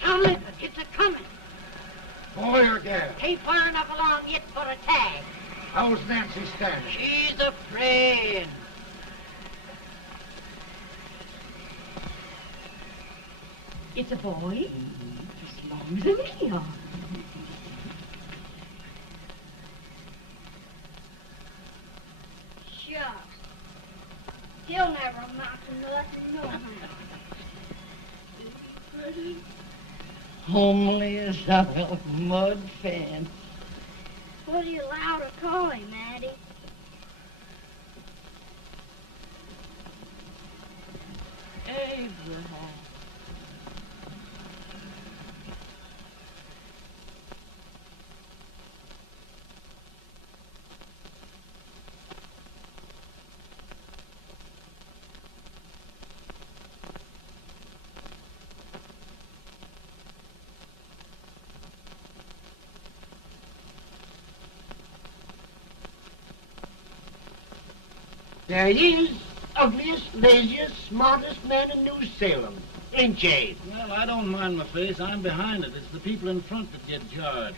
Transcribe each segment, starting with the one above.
Tom Lincoln, it's a-coming. Boy or gal? Ain't far enough along yet for a tag. How's Nancy standing? She's a praying. It's a boy? As long as a Leon. Shucks. He'll never amount to nothing, no how. Homely as a mud fan. What do you allow to call him, Addie? Abraham. There he is, ugliest, laziest, smartest man in New Salem. Ain't you? Well, I don't mind my face. I'm behind it. It's the people in front that get jarred.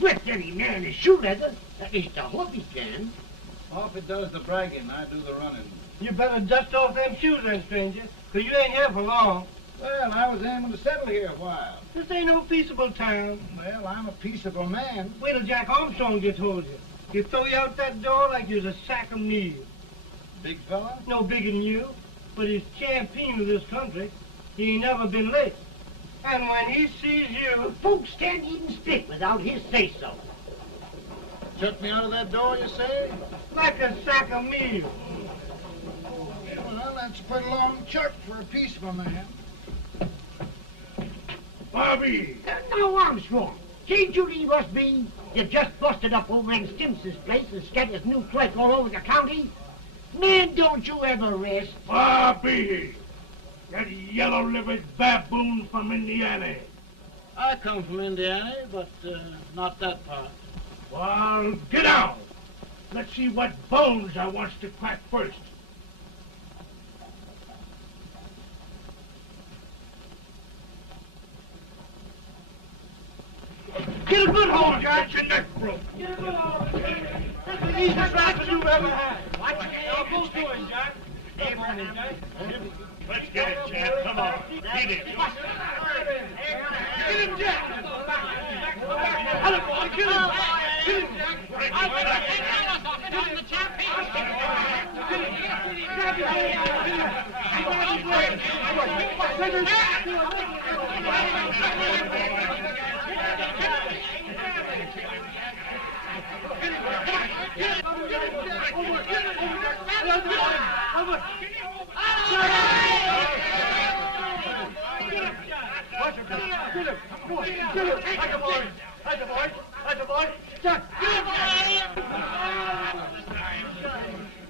With any man is shoe leather. At least I hope he can. Off it does the bragging. I do the running. You better dust off them shoes then, stranger, 'cause you ain't here for long. Well, I was aiming to settle here a while. This ain't no peaceable town. Well, I'm a peaceable man. Wait till Jack Armstrong gets hold of you. He'll throw you out that door like you was a sack of meal. Big fella? No bigger than you, but he's champion of this country. He ain't never been late. And when he sees you... Folks can't even speak without his say-so. Shut me out of that door, you say? like a sack of meal. Well, that's a pretty long chuck for a peaceful man. Bobby! Now, Armstrong, can't you leave us be? You've just busted up over in Stimson's place and scattered new clerk all over the county. Man, don't you ever rest. Bobby! That yellow-livered baboon from Indiana. I come from Indiana, but not that part. Well, get down. Let's see what bones I wants to crack first. Get a good hold, Jack. Get your neck broke. Get a good hold. That's the easiest rifle you've ever had. Watch it. Now, go to him, Jack. Abraham, Jack. Let's get it, Chad. Come on. Get it. Get him, Jack. Hello, boy. Get him. Get him, Jack. Break his back.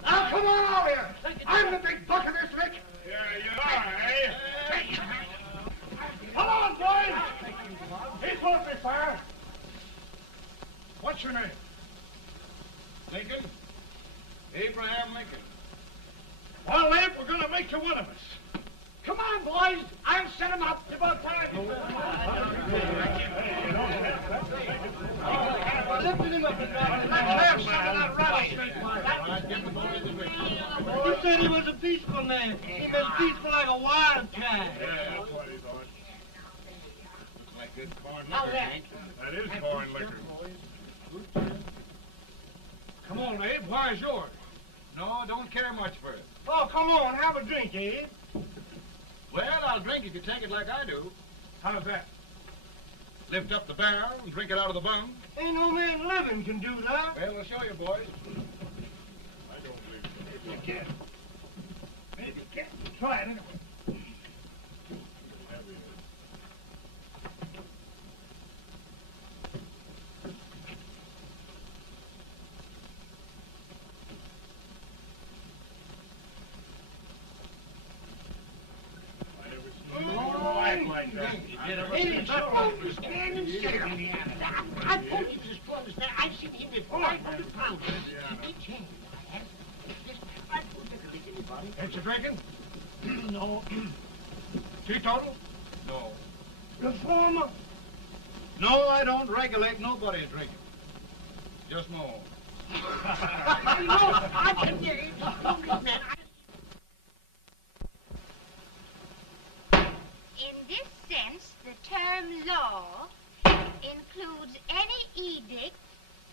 Now, come on over here. I'm the big buck of this lick. Yeah, you are, eh? Come on, boys. He's supposed to be fire. What's your name? Lincoln? Abraham Lincoln. Well, Abe, we're going to make you one of us. Come on, boys. I'll set him up. It's about time. Lifting him up and down. Let's have some of that rattlesnake. You said he was a peaceful man. He was peaceful like a wildcat. Yeah, that's what he thought. Looks like good corn liquor, Hank. That is corn liquor. Come on, Abe. Where's yours? No, don't care much for it. Oh, come on. Have a drink, Abe. Well, I'll drink if you take it like I do. How's that? Lift up the barrel and drink it out of the bung. Ain't no man living can do that. Well, we'll show you, boys. I don't believe so. You can. Maybe you can. Try it anyway. It's spoons, man, and cinnamon. I told you this spoons. I've seen him with 500 pounds. Each hand. I don't think of anybody. Ain't you drinking? No. Teetotal? No. Reformer. No, I don't regulate nobody drinking. Just no. No, I can get it. Man, In this sense, the term law includes any edict,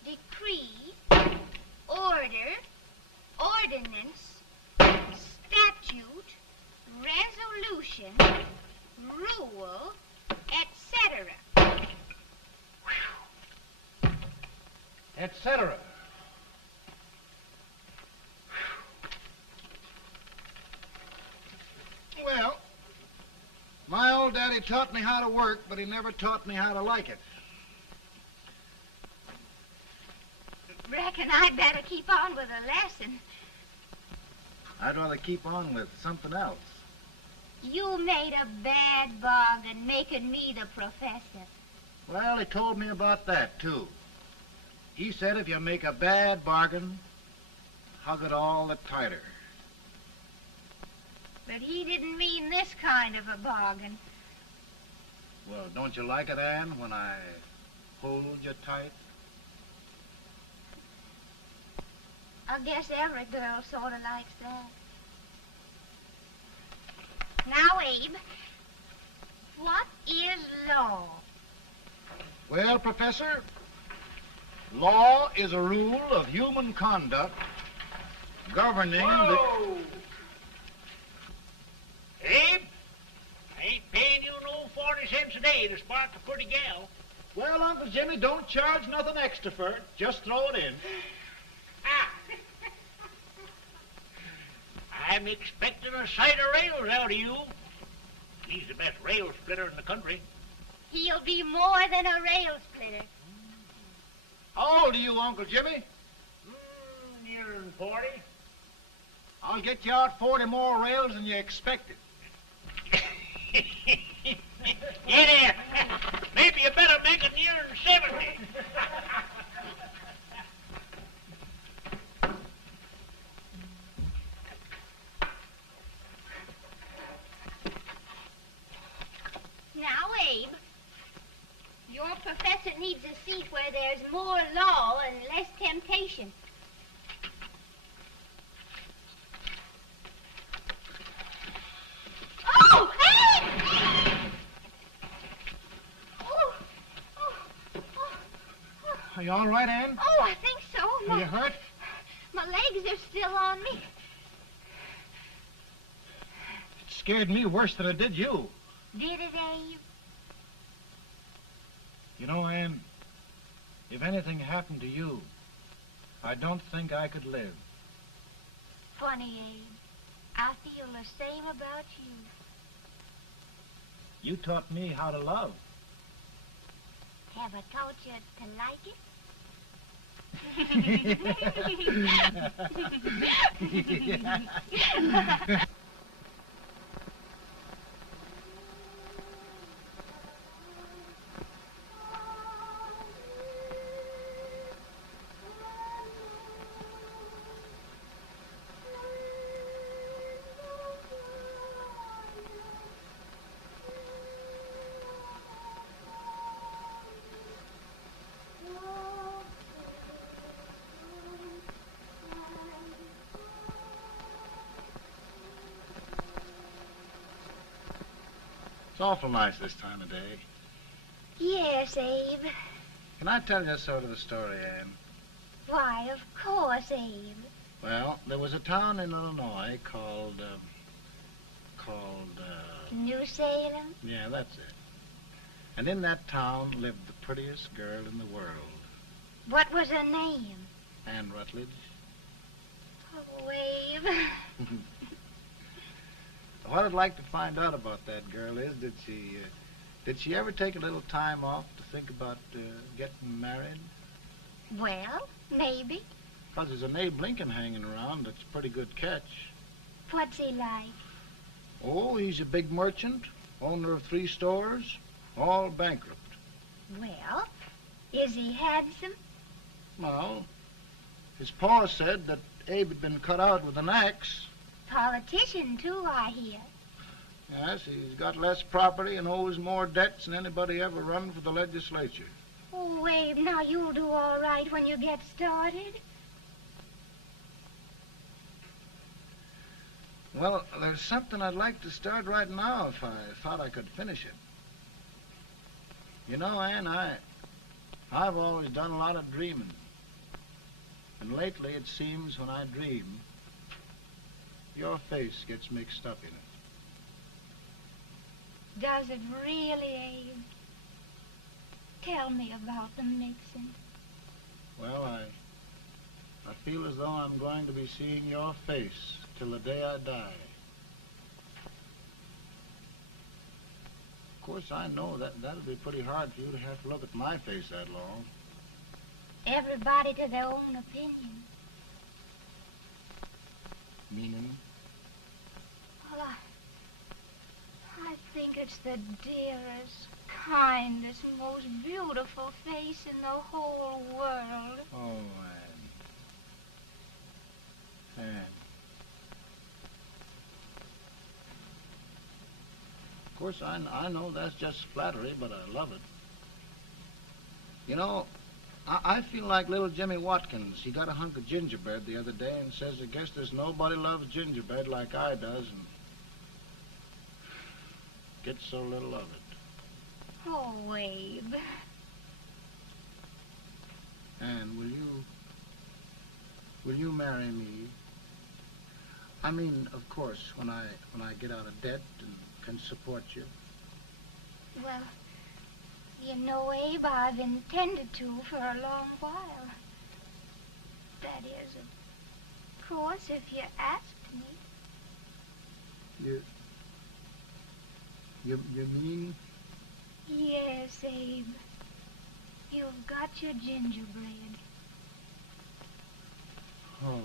decree, order, ordinance, statute, resolution, rule, etc. Etc. Well, my old daddy taught me how to work, but he never taught me how to like it. Reckon I'd better keep on with the lesson. I'd rather keep on with something else. You made a bad bargain making me the professor. Well, he told me about that, too. He said if you make a bad bargain, hug it all the tighter. But he didn't mean this kind of a bargain. Well, don't you like it, Anne, when I hold you tight? I guess every girl sort of likes that. Now, Abe, what is law? Well, Professor, law is a rule of human conduct governing Whoa! Abe, I ain't paying you no 40 cents a day to spark a pretty gal. Well, Uncle Jimmy, don't charge nothing extra for it. Just throw it in. Ah. I'm expecting a sight of rails out of you. He's the best rail splitter in the country. He'll be more than a rail splitter. How old are you, Uncle Jimmy? Nearing 40. I'll get you out 40 more rails than you expected. Get there. Maybe you better make it nearing 70. Now, Abe, your professor needs a seat where there's more law and less temptation. Oh, Abe! Oh, oh, oh, oh. Are you all right, Anne? Oh, I think so. Are you hurt? My legs are still on me. It scared me worse than it did you. Did it, Abe? You know, Anne, if anything happened to you, I don't think I could live. Funny, Abe. I feel the same about you. You taught me how to love. Have I taught you to like it? It's awful nice this time of day. Yes, Abe. Can I tell you sort of a story, Anne? Why, of course, Abe. Well, there was a town in Illinois called, New Salem? yeah, that's it. And in that town lived the prettiest girl in the world, What was her name? Anne Rutledge. Oh, Abe. What I'd like to find out about that girl is, did she ever take a little time off to think about getting married? Well, maybe. Because there's an Abe Lincoln hanging around that's a pretty good catch. What's he like? Oh, he's a big merchant, owner of 3 stores. all bankrupt. Well, is he handsome? Well, his pa said that Abe had been cut out with an axe. Politician, too, I hear. Yes, he's got less property and owes more debts than anybody ever run for the legislature. Oh, Abe, now you'll do all right when you get started. Well, there's something I'd like to start right now if I thought I could finish it. You know, Ann, I've always done a lot of dreaming. And lately it seems when I dream, your face gets mixed up in it. Does it really, Abe? Tell me about the mixing. Well, I feel as though I'm going to be seeing your face till the day I die. Of course, I know that'll be pretty hard for you to have to look at my face that long. Everybody to their own opinion. Meaning? Well, I think it's the dearest, kindest, most beautiful face in the whole world. Oh, Ann. Ann. Of course, I know that's just flattery, but I love it. You know, I feel like little Jimmy Watkins. He got a hunk of gingerbread the other day and says, I guess there's nobody loves gingerbread like I does, and gets so little of it. Oh, Abe. Ann, will you marry me? I mean, of course, when I get out of debt and can support you. Well, you know, Abe, I've intended to for a long while. That is, of course, if you asked me. You mean? Yes, Abe. You've got your gingerbread. Oh,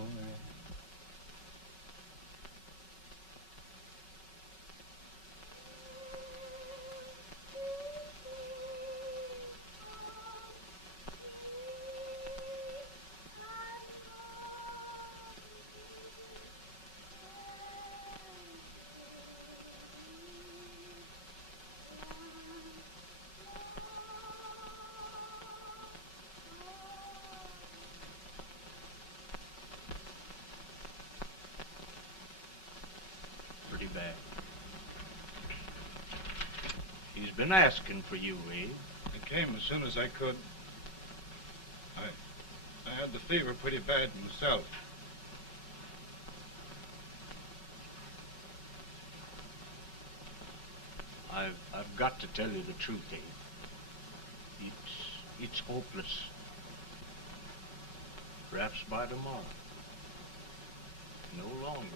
Pretty bad. He's been asking for you, Abe. I came as soon as I could. I had the fever pretty bad myself. I've got to tell you the truth, Abe. It's hopeless. Perhaps by tomorrow. No longer, Abe.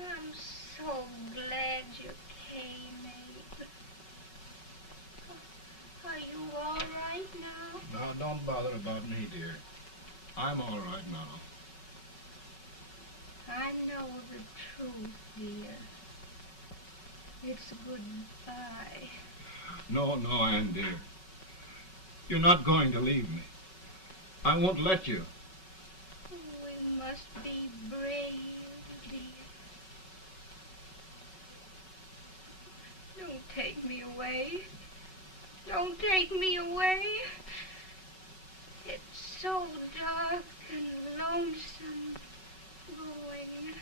I'm so glad you came, Abe. Are you all right now? Now, don't bother about me, dear. I'm all right now. I know the truth, dear. It's goodbye. No, Ann, dear. You're not going to leave me. I won't let you. We must be brave, dear. Don't take me away. Don't take me away. It's so dark and lonesome going.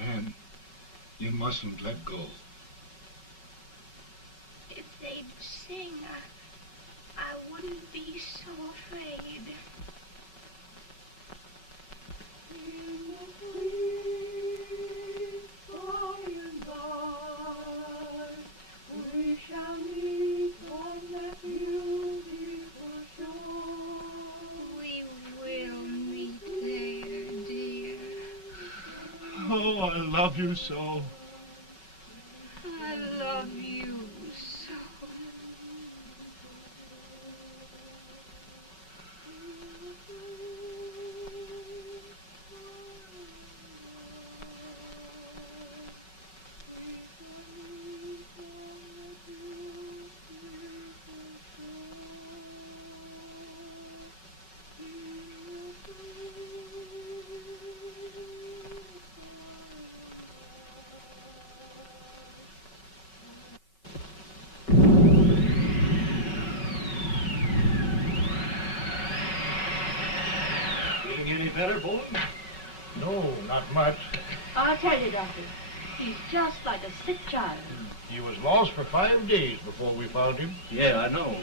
Ann, you mustn't let go. If they'd sing, I wouldn't be so afraid. We shall meet on that beautiful shore. We Oh, I love you so. I love you so. Feeling any better, boy? No, not much. I'll tell you, Doctor, he's just like a sick child. He was lost for 5 days before we found him. Yeah, I know.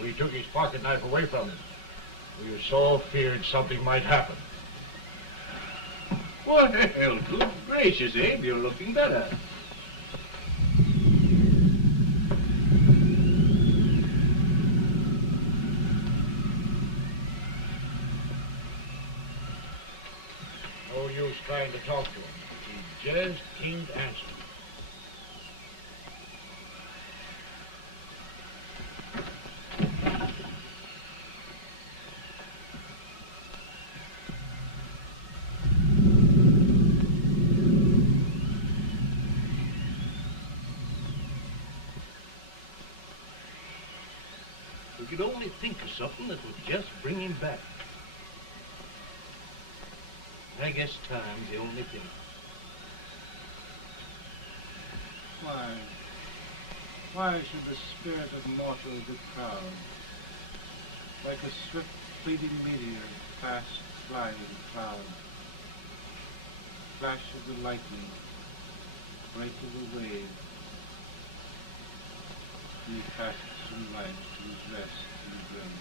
We took his pocket knife away from him. We were so feared something might happen. Well, good gracious, Abe, you're looking better. No use trying to talk to him. He just can't answer. We could only think of something that would just bring him back. I guess time's the only thing. Why should the spirit of mortal be proud? Like a swift fleeting meteor, fast flying cloud. Flash of the lightning, break of the wave. He passes from life to his rest in the grave.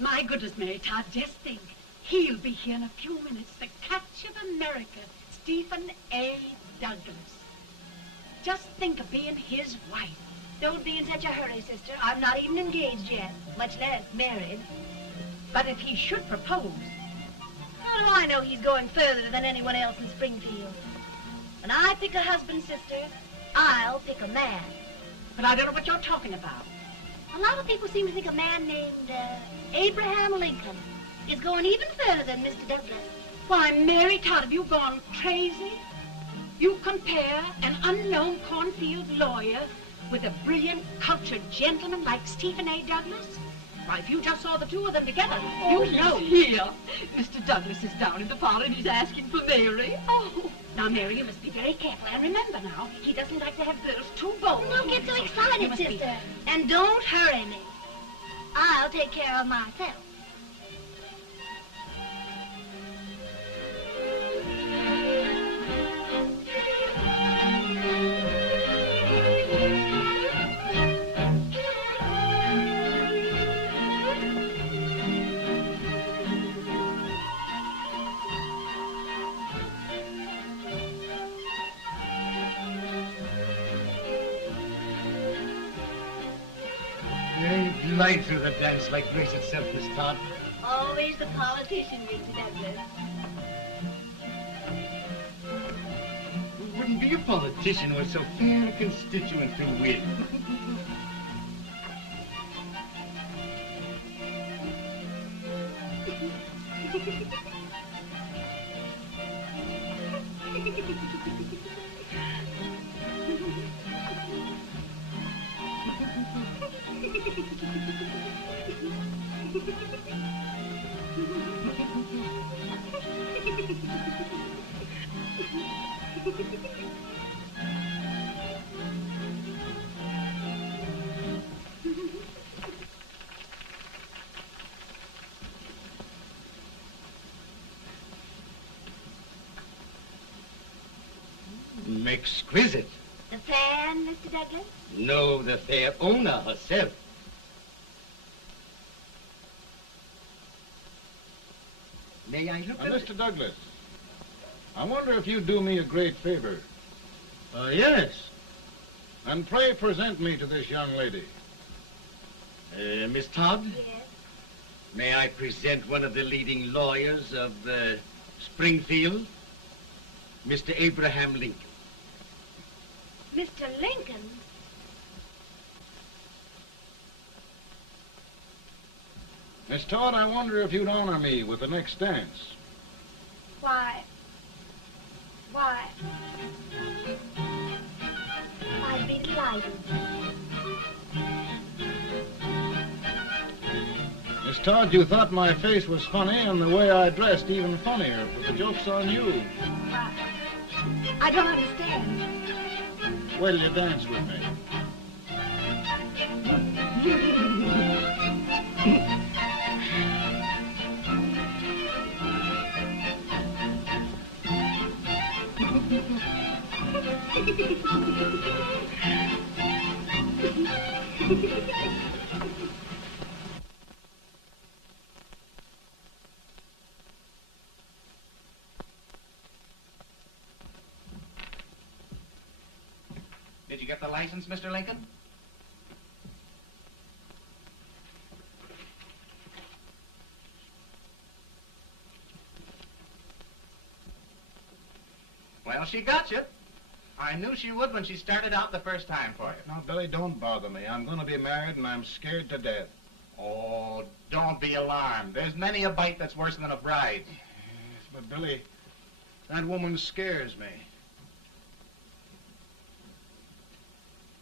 My goodness, Mary Todd, just think. He'll be here in a few minutes. The catch of America, Stephen A. Douglas. just think of being his wife. Don't be in such a hurry, sister. I'm not even engaged yet, much less married. But if he should propose, How do I know he's going further than anyone else in Springfield? When I pick a husband, sister, I'll pick a man. but I don't know what you're talking about. A lot of people seem to think a man named Abraham Lincoln is going even further than Mr. Douglas. Why, Mary Todd, have you gone crazy? You compare an unknown cornfield lawyer with a brilliant, cultured gentleman like Stephen A. Douglas? Why, if you just saw the two of them together, you'd know. Here. Mr. Douglas is down in the parlor and he's asking for Mary. Oh, now, Mary, you must be very careful. And remember now, he doesn't like to have girls too bold. Don't get so You excited, must be- sister. And don't hurry me. I'll take care of myself. You glide through the dance like grace itself, Miss Todd. Always the politician, Mr. Douglas. Wouldn't be a politician with so fair a constituent to win. Exquisite. The fan, Mr. Douglas? No, the fair owner herself. May I look at Mr. Douglas, I wonder if you'd do me a great favor. Yes. And pray present me to this young lady. Miss Todd, Yes. may I present one of the leading lawyers of Springfield, Mr. Abraham Lincoln. Mr. Lincoln? Miss Todd, I wonder if you'd honor me with the next dance. Why, I'd be delighted. Miss Todd, you thought my face was funny and the way I dressed even funnier, but the joke's on you. I don't understand. Wait till you dance with me. Did you get the license, Mr. Lincoln? Well, she got you. I knew she would when she started out the first time for you. Now, Billy, don't bother me. I'm going to be married and I'm scared to death. Oh, don't be alarmed. There's many a bite that's worse than a bride. Yes, but Billy, that woman scares me.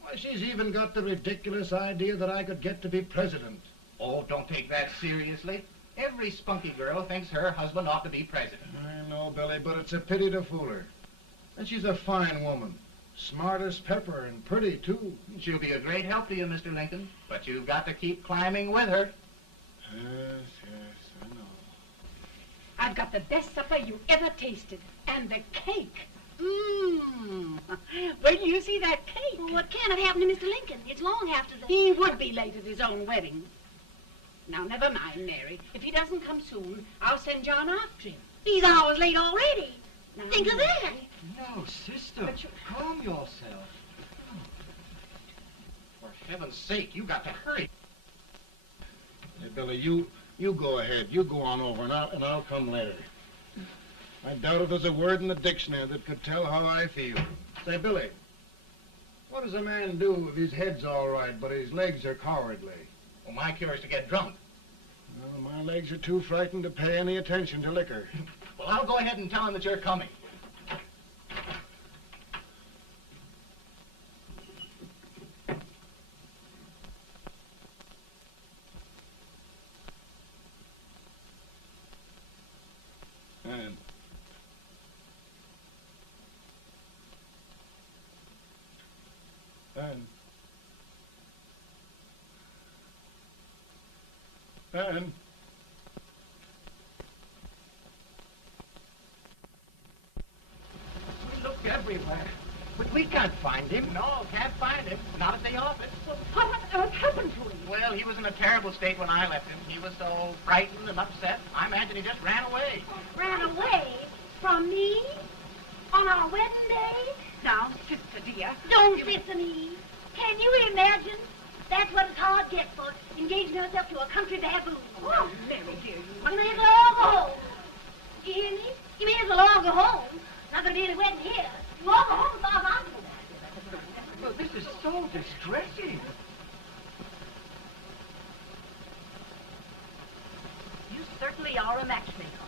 Why, she's even got the ridiculous idea that I could get to be president. Oh, don't take that seriously. Every spunky girl thinks her husband ought to be president. I know, Billy, but it's a pity to fool her. And she's a fine woman. Smart as pepper and pretty, too. She'll be a great help to you, Mr. Lincoln, but you've got to keep climbing with her. Yes, I know. I've got the best supper you ever tasted. And the cake. Mmm. Wait till you see that cake. Well, what can have happened to Mr. Lincoln? It's long after the... He would be late at his own wedding. Now, never mind, Mary. If he doesn't come soon, I'll send John after him. He's hours late already. Now, Think of that. No, sister, But calm yourself. heaven's sake, you got to hurry. Hey, Billy, you go ahead. You go on over, and I'll come later. I doubt if there's a word in the dictionary that could tell how I feel. Say, Billy, what does a man do if his head's all right, but his legs are cowardly? Well, my cure is to get drunk. Well, my legs are too frightened to pay any attention to liquor. Well, I'll go ahead and tell him that you're coming. And We looked everywhere, but we can't find him. No, can't find him. Not at the office. Well, what on earth happened to him? Well, he was in a terrible state when I left him. He was so frightened and upset. I imagine he just ran away. Ran away from me on our wedding day? Now, sister dear. Don't listen, Eve. Can you imagine? That's what his heart gets for engaging herself to a country baboon. Oh, Mary dear, You may as well all go home. You hear me? You may as well all go home. Not gonna be any wedding here. You all go home as far as I'm concerned. Well, this is so distressing. You certainly are a matchmaker.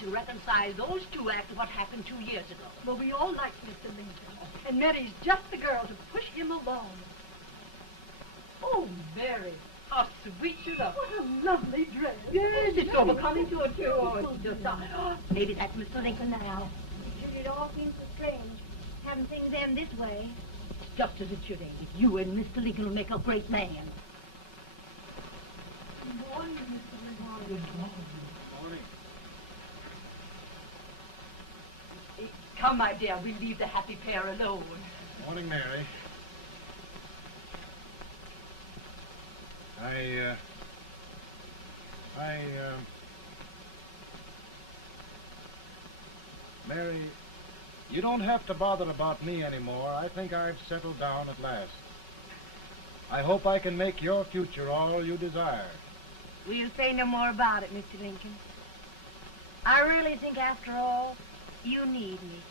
To reconcile those two after what happened 2 years ago. Well, we all like Mr. Lincoln. And Mary's just the girl to push him along. Oh, Mary, how sweet you look. What a lovely dress. Yes, it's overcoming to it, too. Oh, it's just... maybe that's Mr. Lincoln now. It all seems so strange, having things end this way. It's just as it should end. You and Mr. Lincoln will make a great man. Good morning, Mr. Lincoln. morning. Come, my dear, we'll leave the happy pair alone. Morning, Mary. Mary, you don't have to bother about me anymore. I think I've settled down at last. I hope I can make your future all you desire. We'll say no more about it, Mr. Lincoln. I really think, after all, you need me.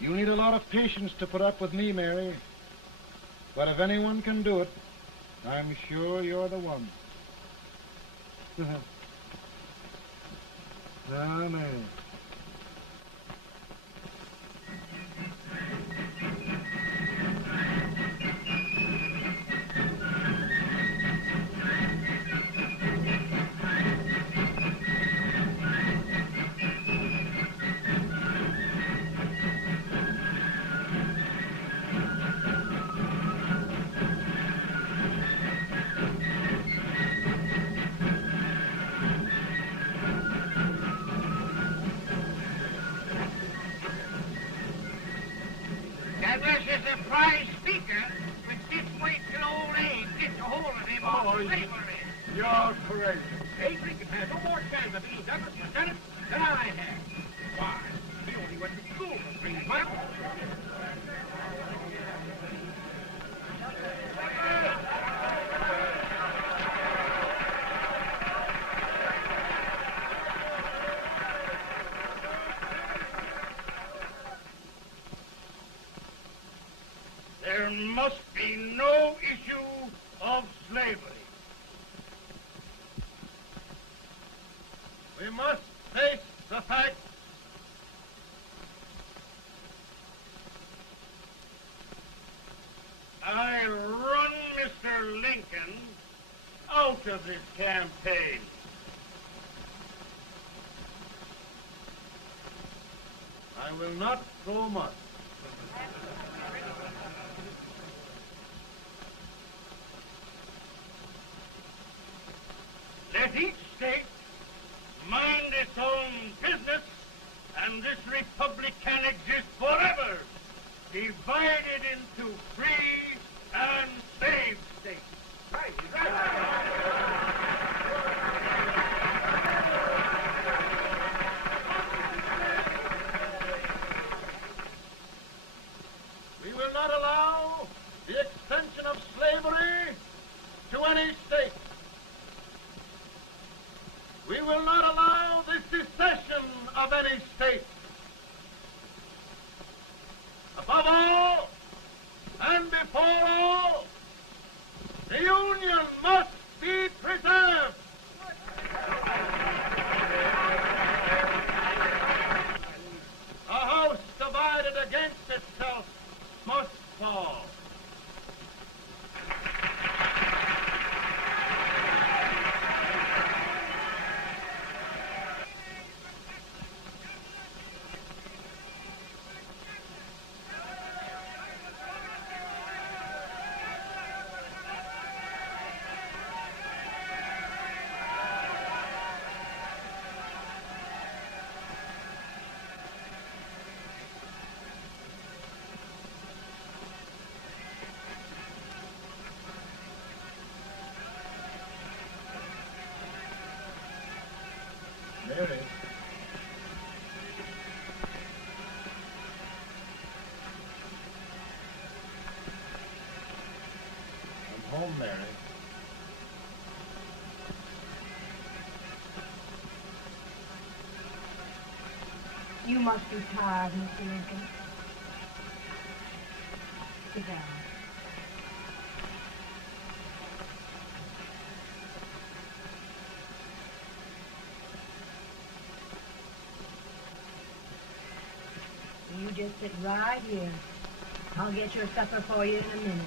You need a lot of patience to put up with me, Mary. But if anyone can do it, I'm sure you're the one. Amen. That was a surprise speaker with this weight till old age gets a hold of him on the slavery. You're crazy. Abe Lincoln has no more chance of being Douglas Lieutenant than I have. Why? He only went to school for 3 months. There must be no issue of slavery. We must face the fact I run Mr. Lincoln out of this campaign. I will not so much. Let each state mind its own business, and this republic can exist forever, divided into free and slave states. Right, right. We will not allow abolition of slavery to any state. We will not allow the secession of any state. Above all, and before all, the Union must be preserved. A house divided against itself must fall. Mary. I'm home, Mary. You must be tired, Mr. Lincoln. Sit down. You just sit right here. I'll get your supper for you in a minute.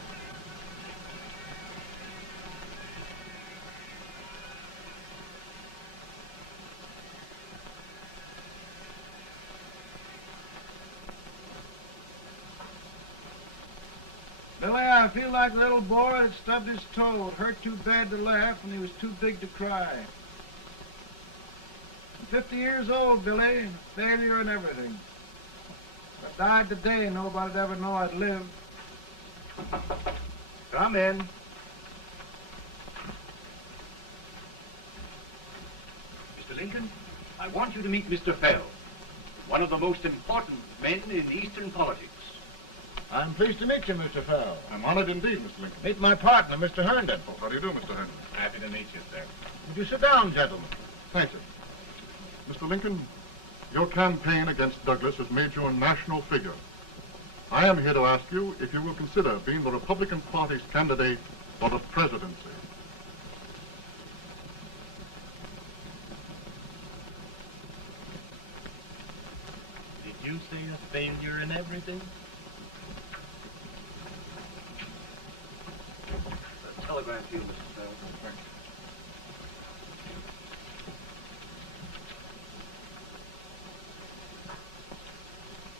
Billy, I feel like a little boy that stubbed his toe. It hurt too bad to laugh and he was too big to cry. I'm 50 years old, Billy. Failure and everything. If I died today, nobody'd ever know I'd lived. Come in. Mr. Lincoln, I want you to meet Mr. Fell, one of the most important men in Eastern politics. I'm pleased to meet you, Mr. Fell. I'm honored indeed, Mr. Lincoln. Meet my partner, Mr. Herndon. Oh, how do you do, Mr. Herndon? Happy to meet you, sir. Would you sit down, gentlemen? Thank you. Mr. Lincoln, your campaign against Douglas has made you a national figure. I am here to ask you if you will consider being the Republican Party's candidate for the presidency. Did you say a failure in everything? A telegram to you, Mr. Fell.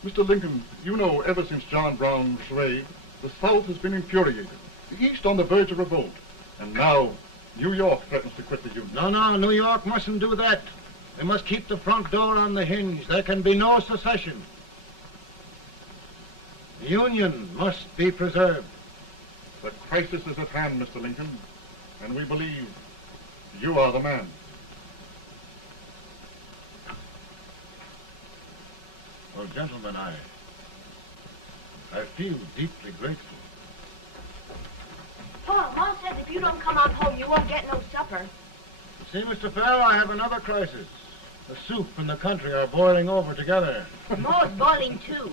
Mr. Lincoln, you know ever since John Brown's raid, the South has been infuriated, the East on the verge of revolt, and now New York threatens to quit the Union. No, New York mustn't do that. They must keep the front door on the hinge. There can be no secession. The Union must be preserved. The crisis is at hand, Mr. Lincoln, and we believe you are the man. Well, gentlemen, I feel deeply grateful. Pa, Ma says if you don't come on home, you won't get no supper. See, Mr. Fell, I have another crisis. The soup and the country are boiling over together. Ma's boiling too.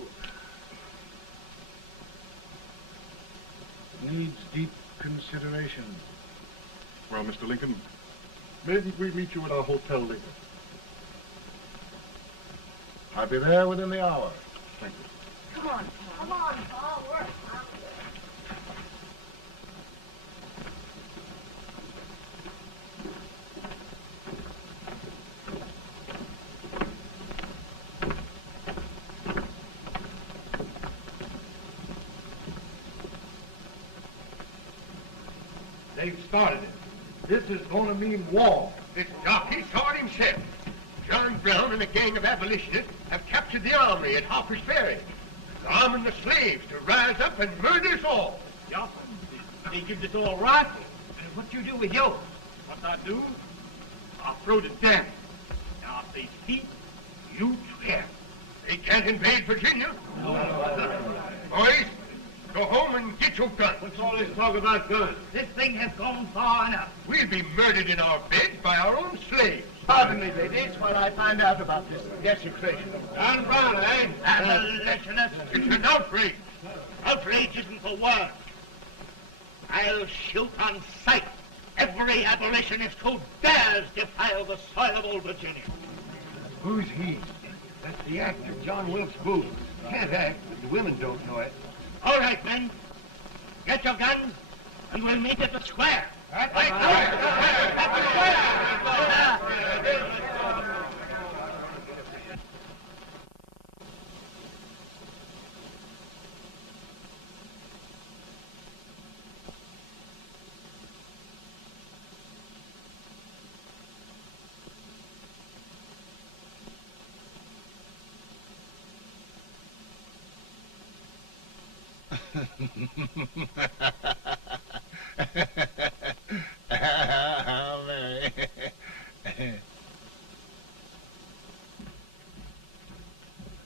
It needs deep consideration. Well, Mr. Lincoln, maybe we meet you at our hotel later. I'll be there within the hour. Thank you. Come on, Pa. Come on, Pa. We're hungry. They've started it. This is going to mean war. This jockey saw it himself. John Brown and a gang of abolitionists have captured the armory at Harper's Ferry. They're arming the slaves to rise up and murder us all. Yup. They give us all rifles. And what you do with yours? What I do? I'll throw the damn. Now, if they speak, you swear. They can't invade Virginia. Boys, Go home and get your gun. What's all this talk about guns? This thing has gone far enough. We'll be murdered in our beds by our own slaves. Pardon me, ladies, while I find out about this desecration. John Brown, eh? Abolitionist. It's an outrage. Outrage isn't the word. I'll shoot on sight every abolitionist who dares defile the soil of old Virginia. Who's he? That's the actor, John Wilkes Booth. Can't act, but the women don't know it. All right, men. Get your guns, and we'll meet at the square. At the Mary.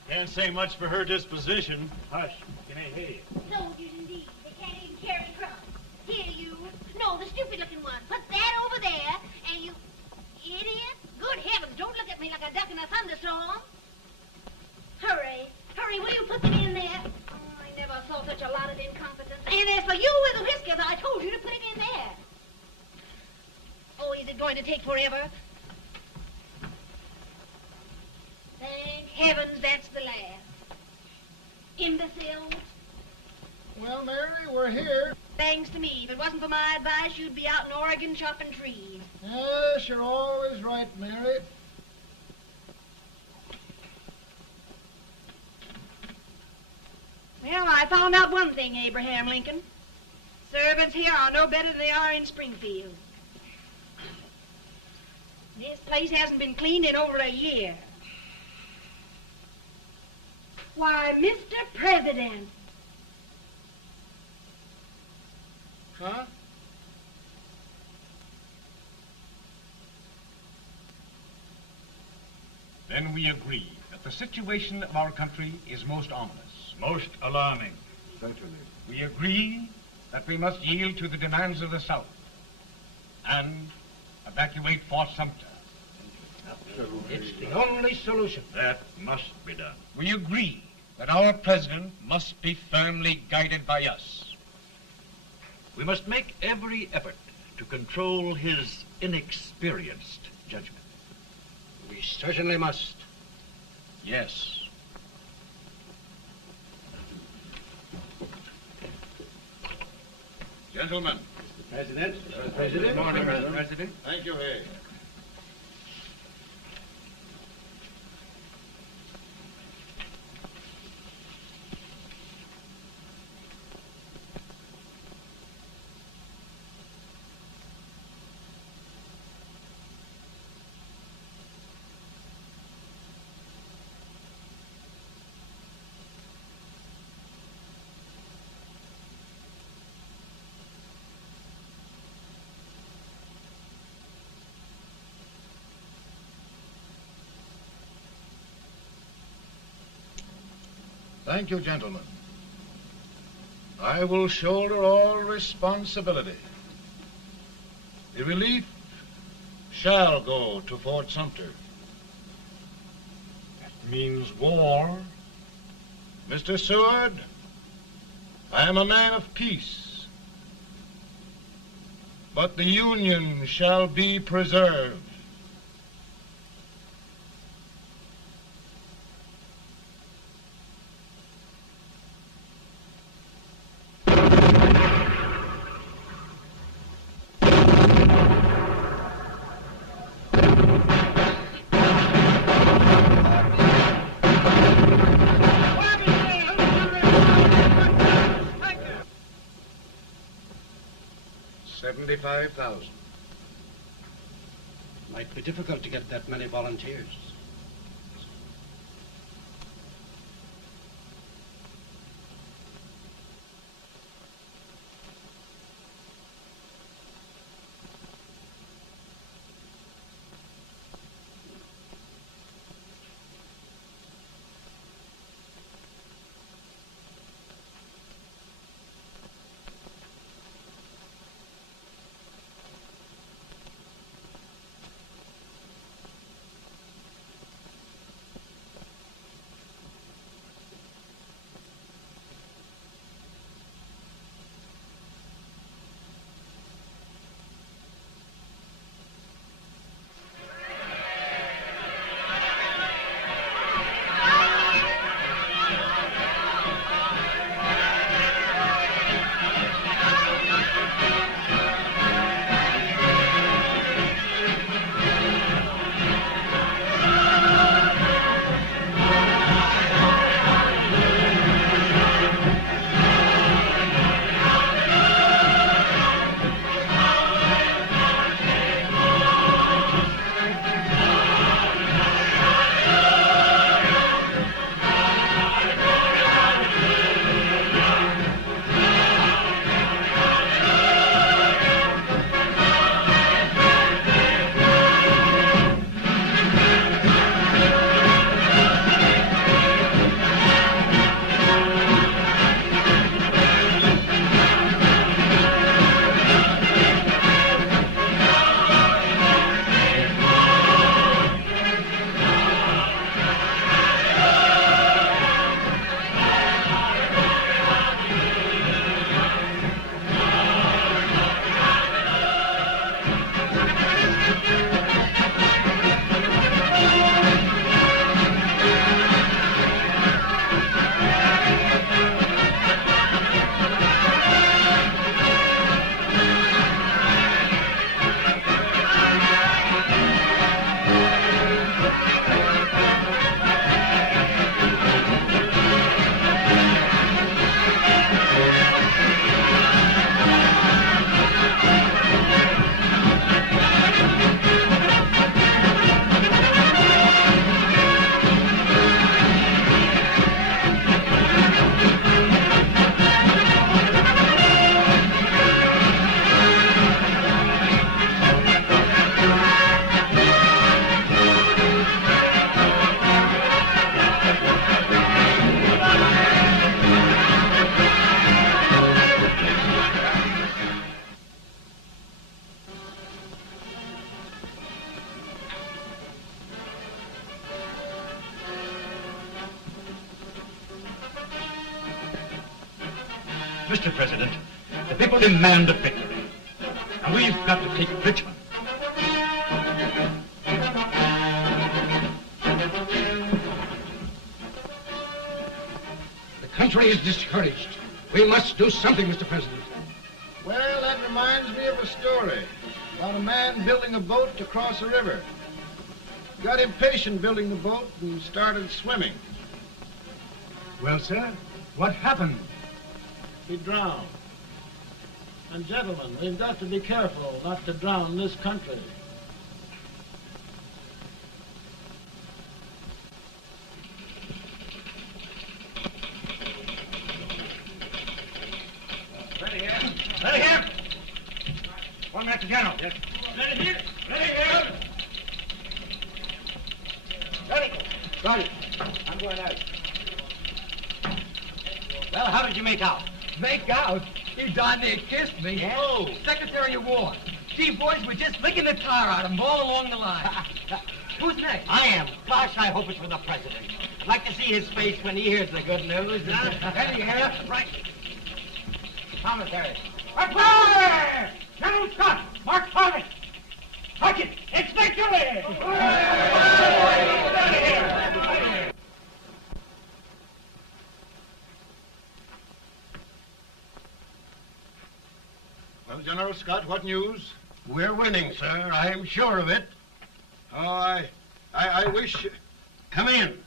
Can't say much for her disposition. Hush, can I hear you? Soldiers indeed. They can't even carry crumbs. Here, you. No, the stupid-looking one. Put that over there, and you... Idiot. Good heavens, don't look at me like a duck in a thunderstorm. Hurry. Hurry, will you put them in there? Oh, I never saw such a lot of incompetence. And as for you with the whiskers, I told you to put it in there. Oh, is it going to take forever? Thank heavens that's the last. Imbeciles. Well, Mary, we're here. Thanks to me. If it wasn't for my advice, you'd be out in Oregon chopping trees. Yes, you're always right, Mary. Well, I found out one thing, Abraham Lincoln. Servants here are no better than they are in Springfield. This place hasn't been cleaned in over a year. Why, Mr. President. Huh? Then we agree that the situation of our country is most ominous. Most alarming. Certainly. We agree that we must yield to the demands of the South and evacuate Fort Sumter. It's the only solution. That must be done. We agree that our president must be firmly guided by us. We must make every effort to control his inexperienced judgment. We certainly must. Yes. Gentlemen. President. Good morning, President. President. Thank you, Hay. Thank you, gentlemen. I will shoulder all responsibility. The relief shall go to Fort Sumter. That means war. Mr. Seward, I am a man of peace. But the Union shall be preserved. $75,000. Might be difficult to get that many volunteers. Mr. President, the people demand a victory. And we've got to take Richmond. The country is discouraged. We must do something, Mr. President. Well, that reminds me of a story about a man building a boat to cross a river. Got impatient building the boat and started swimming. Well, sir, what happened? He drowned. And gentlemen, we've got to be careful not to drown this country. Ready here. Ready here. One minute to General. Yes. Ready here. Ready here. Ready. Ready. I'm going out. Well, how did you make out? Make out? He darn near kissed me. Yeah? Oh, Secretary of War. Gee, boys, we're just licking the tar out of him all along the line. Who's next? I am. Gosh, I hope it's for the President. I'd like to see his face when he hears the good news, huh? Ready here. Right. Commissary. Fire! General Scott, Mark Farley. Touch it. It's victory! Well, General Scott, what news? We're winning, sir. I am sure of it. Oh, I wish... Come in.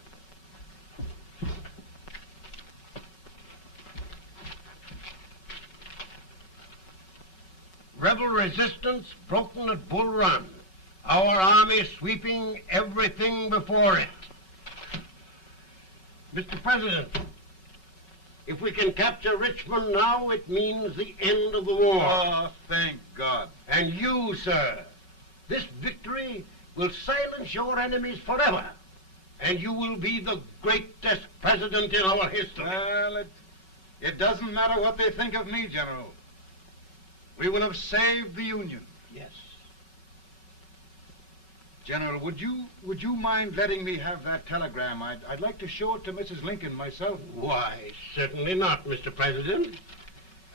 Rebel resistance broken at Bull Run. Our army sweeping everything before it. Mr. President, if we can capture Richmond now, it means the end of the war. Oh, thank God. And you, sir, this victory will silence your enemies forever. And you will be the greatest president in our history. Well, it doesn't matter what they think of me, General. We will have saved the Union. Yes. General, would you mind letting me have that telegram? I'd like to show it to Mrs. Lincoln myself. Why, certainly not, Mr. President.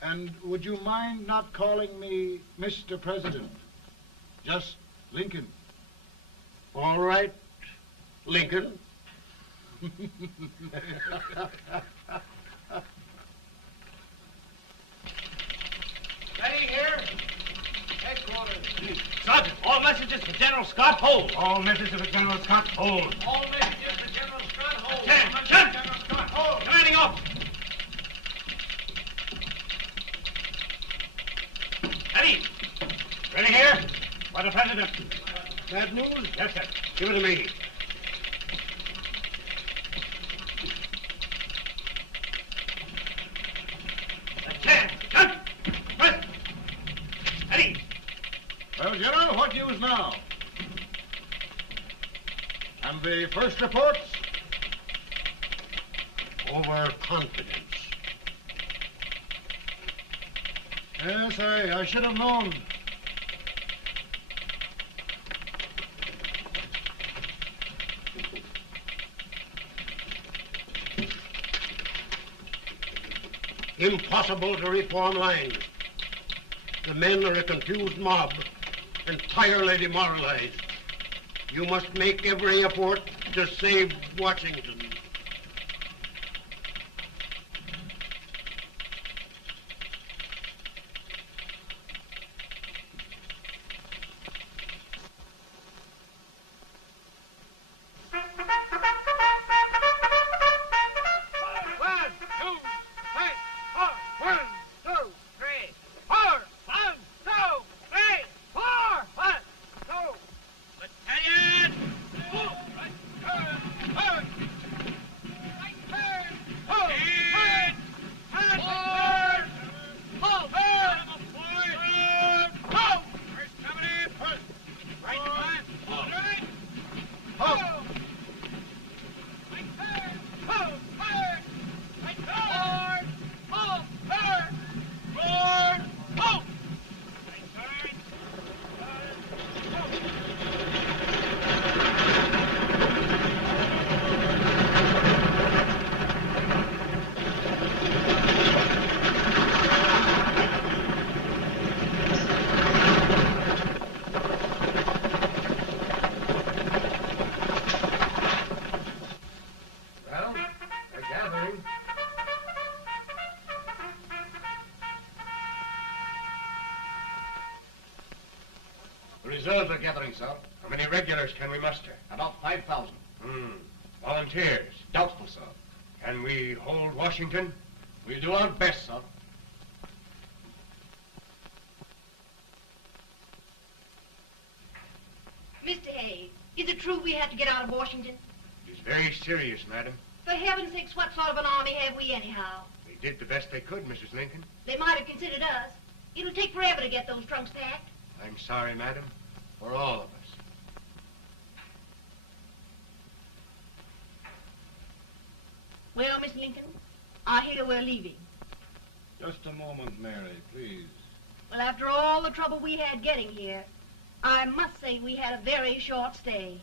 And would you mind not calling me Mr. President? Just Lincoln. All right, Lincoln. Ready here. Headquarters. Sergeant, all messages for General Scott, hold. All messages for General Scott, hold. All messages for General Scott, hold. General Scott, hold. Commanding officer. Ready. Ready here. For the President. Bad news? Yes, sir. Give it to me. Well, General, what news now? And the first reports? Overconfidence. Yes, I should have known. Impossible to reform lines. The men are a confused mob, entirely demoralized. You must make every effort to save Washington. The reserves are gathering, sir. How many regulars can we muster? About 5,000. Volunteers? Doubtful, sir. Can we hold Washington? We'll do our best, sir. Mr. Hayes, is it true we have to get out of Washington? It is very serious, madam. For heaven's sakes, what sort of an army have we anyhow? They did the best they could, Mrs. Lincoln. They might have considered us. It'll take forever to get those trunks packed. I'm sorry, madam, for all of us. Well, Miss Lincoln, I hear we're leaving. Just a moment, Mary, please. Well, after all the trouble we had getting here, I must say we had a very short stay.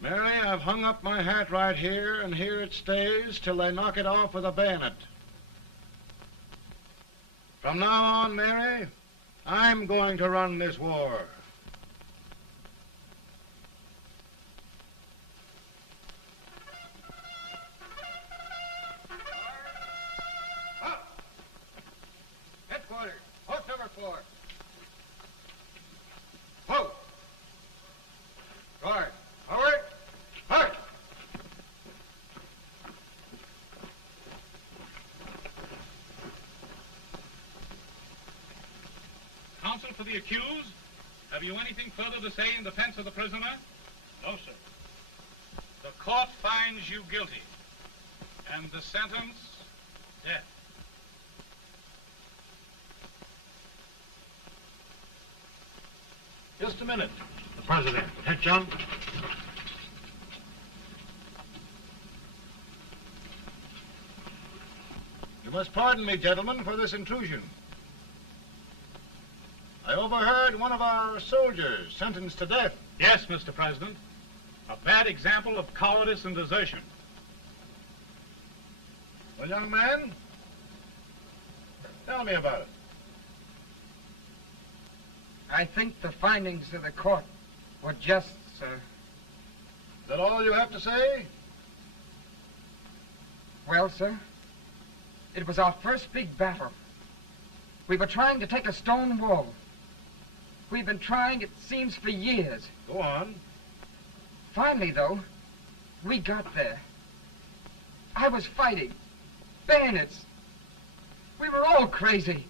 Mary, I've hung up my hat right here, and here it stays till they knock it off with a bayonet. From now on, Mary, I'm going to run this war. Headquarters, post number 4. Whoa! Guard, forward, hard! Counsel for the accused, have you anything further to say in defense of the prisoner? No, sir. The court finds you guilty, and the sentence, death. Just a minute. The president. Attention. You must pardon me, gentlemen, for this intrusion. I overheard one of our soldiers sentenced to death. Yes, Mr. President. A bad example of cowardice and desertion. Well, young man, tell me about it. I think the findings of the court were just, sir. Is that all you have to say? Well, sir, it was our first big battle. We were trying to take a stone wall. We've been trying, it seems, for years. Go on. Finally, though, we got there. I was fighting. Bayonets. We were all crazy.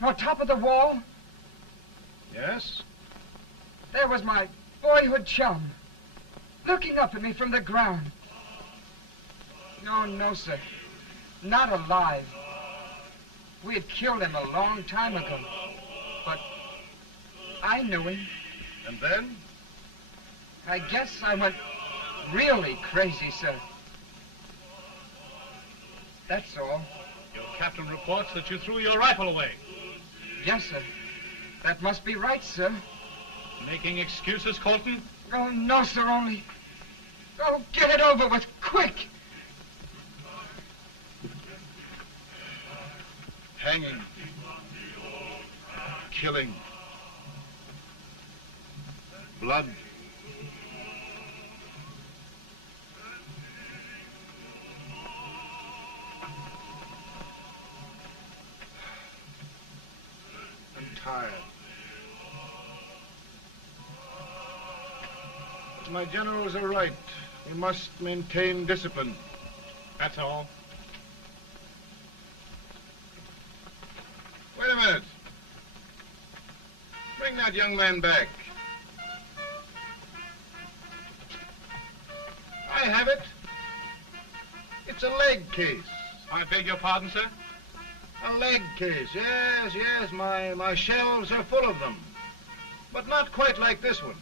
On top of the wall, Yes? there was my boyhood chum, looking up at me from the ground. No, no, sir. Not alive. We had killed him a long time ago. But I knew him. And then? I guess I went really crazy, sir. That's all. Your captain reports that you threw your rifle away. Yes, sir. That must be right, sir. Making excuses, Colton? Oh, no, sir, only... Oh, get it over with, quick! Hanging. Killing. Blood. I'm tired. But my generals are right. We must maintain discipline. That's all. Wait a minute. Bring that young man back. I have it. It's a leg case. I beg your pardon, sir? A leg case, yes, yes. My shelves are full of them. But not quite like this one.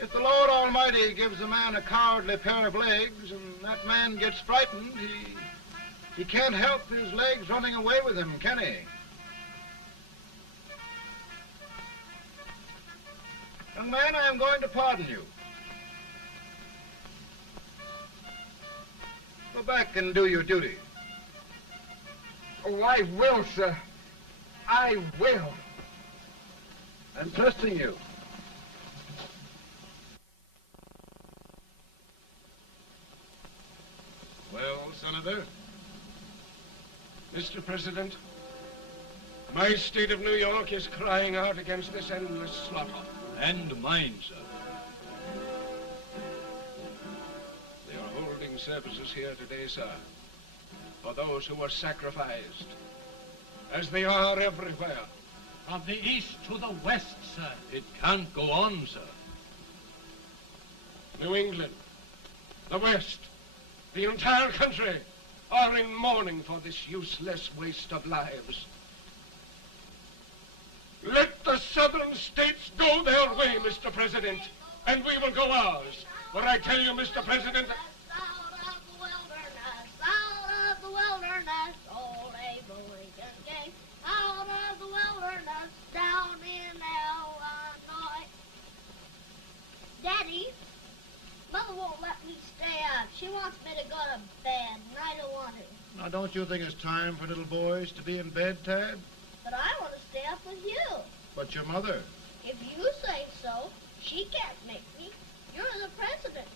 If the Lord Almighty gives a man a cowardly pair of legs and that man gets frightened, he can't help his legs running away with him, can he? Young man, I am going to pardon you. Go back and do your duty. Oh, I will, sir. I will. I'm trusting you. Well, Senator? Mr. President, My state of New York is crying out against this endless slaughter. And mine, sir. They are holding services here today, sir, for those who were sacrificed, as they are everywhere. From the east to the west, sir. It can't go on, sir. New England, the West, the entire country are in mourning for this useless waste of lives. Let the southern states go their way, Mr. President, and we will go ours. For I tell you, Mr. President, Out of the wilderness, old Abe Lincoln came. Out of the wilderness, down in Illinois. Daddy, Mother won't let me stay up. She wants me to go to bed, and I don't want to. Now, don't you think it's time for little boys to be in bed, Tad? But I want to stay up with you. But your mother. If you say so, she can't make me. You're the president.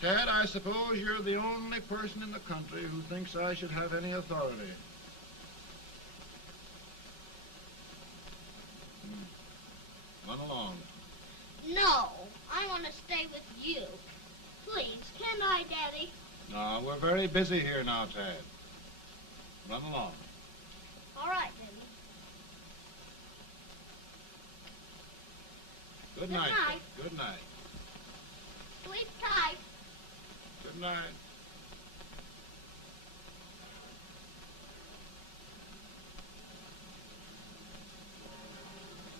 Tad, I suppose you're the only person in the country who thinks I should have any authority. Run along. No, I want to stay with you. Please, can I, Daddy? No, we're very busy here now, Tad. Run along. All right, Daddy. Good Good night. night. Good night. Sleep tight. Good night.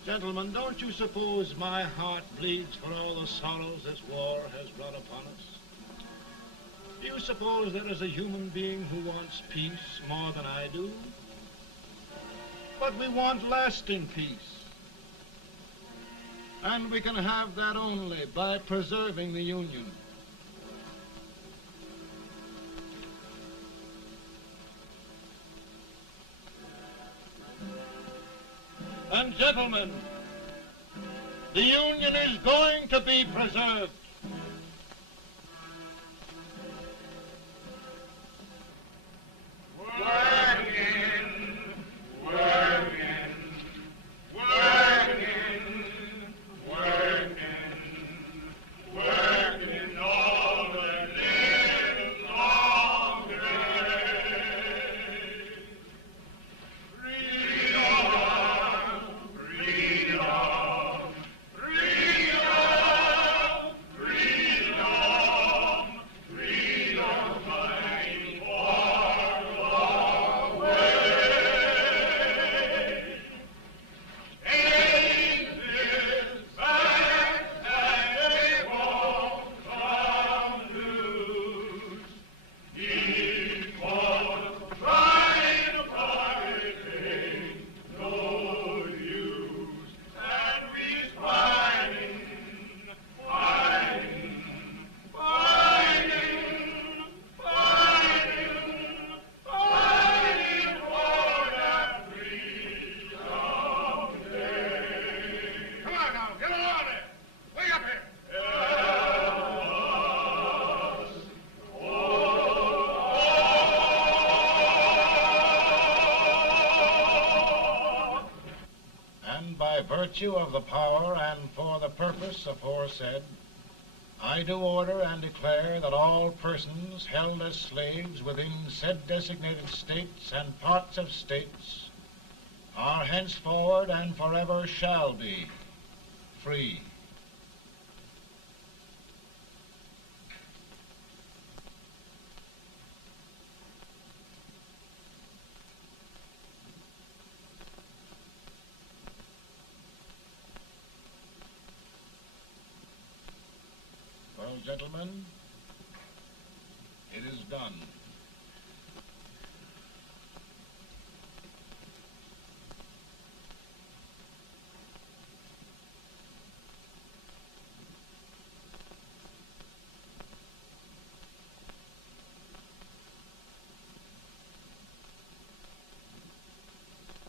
Gentlemen, don't you suppose my heart bleeds for all the sorrows this war has brought upon us? Do you suppose there is a human being who wants peace more than I do? But we want lasting peace. And we can have that only by preserving the Union. And gentlemen, the Union is going to be preserved. Virtue of the power and for the purpose aforesaid, I do order and declare that all persons held as slaves within said designated states and parts of states are henceforward and forever shall be free. Well, gentlemen, it is done.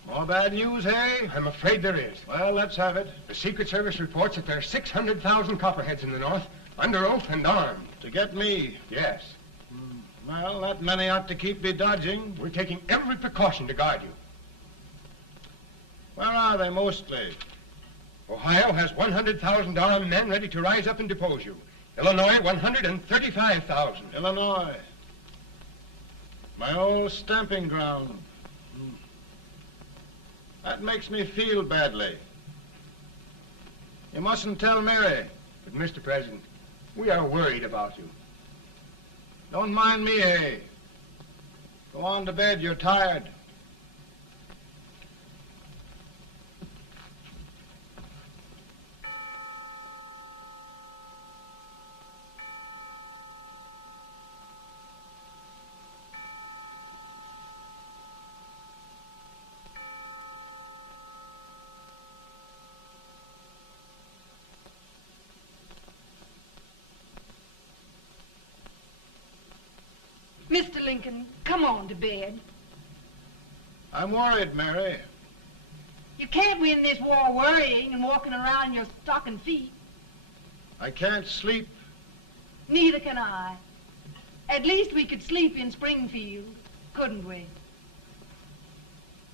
More bad news, eh? I'm afraid there is. Well, let's have it. The Secret Service reports that there are 600,000 Copperheads in the North, under oath and armed. To get me? Yes. Well, that many ought to keep me dodging. We're taking every precaution to guard you. Where are they mostly? Ohio has 100,000 armed men ready to rise up and depose you. Illinois, 135,000. Illinois. My old stamping ground. That makes me feel badly. You mustn't tell Mary. But, Mr. President, we are worried about you. Don't mind me, eh? Go on to bed. You're tired. Mr. Lincoln, come on to bed. I'm worried, Mary. You can't win this war worrying and walking around in your stocking feet. I can't sleep. Neither can I. At least we could sleep in Springfield, couldn't we?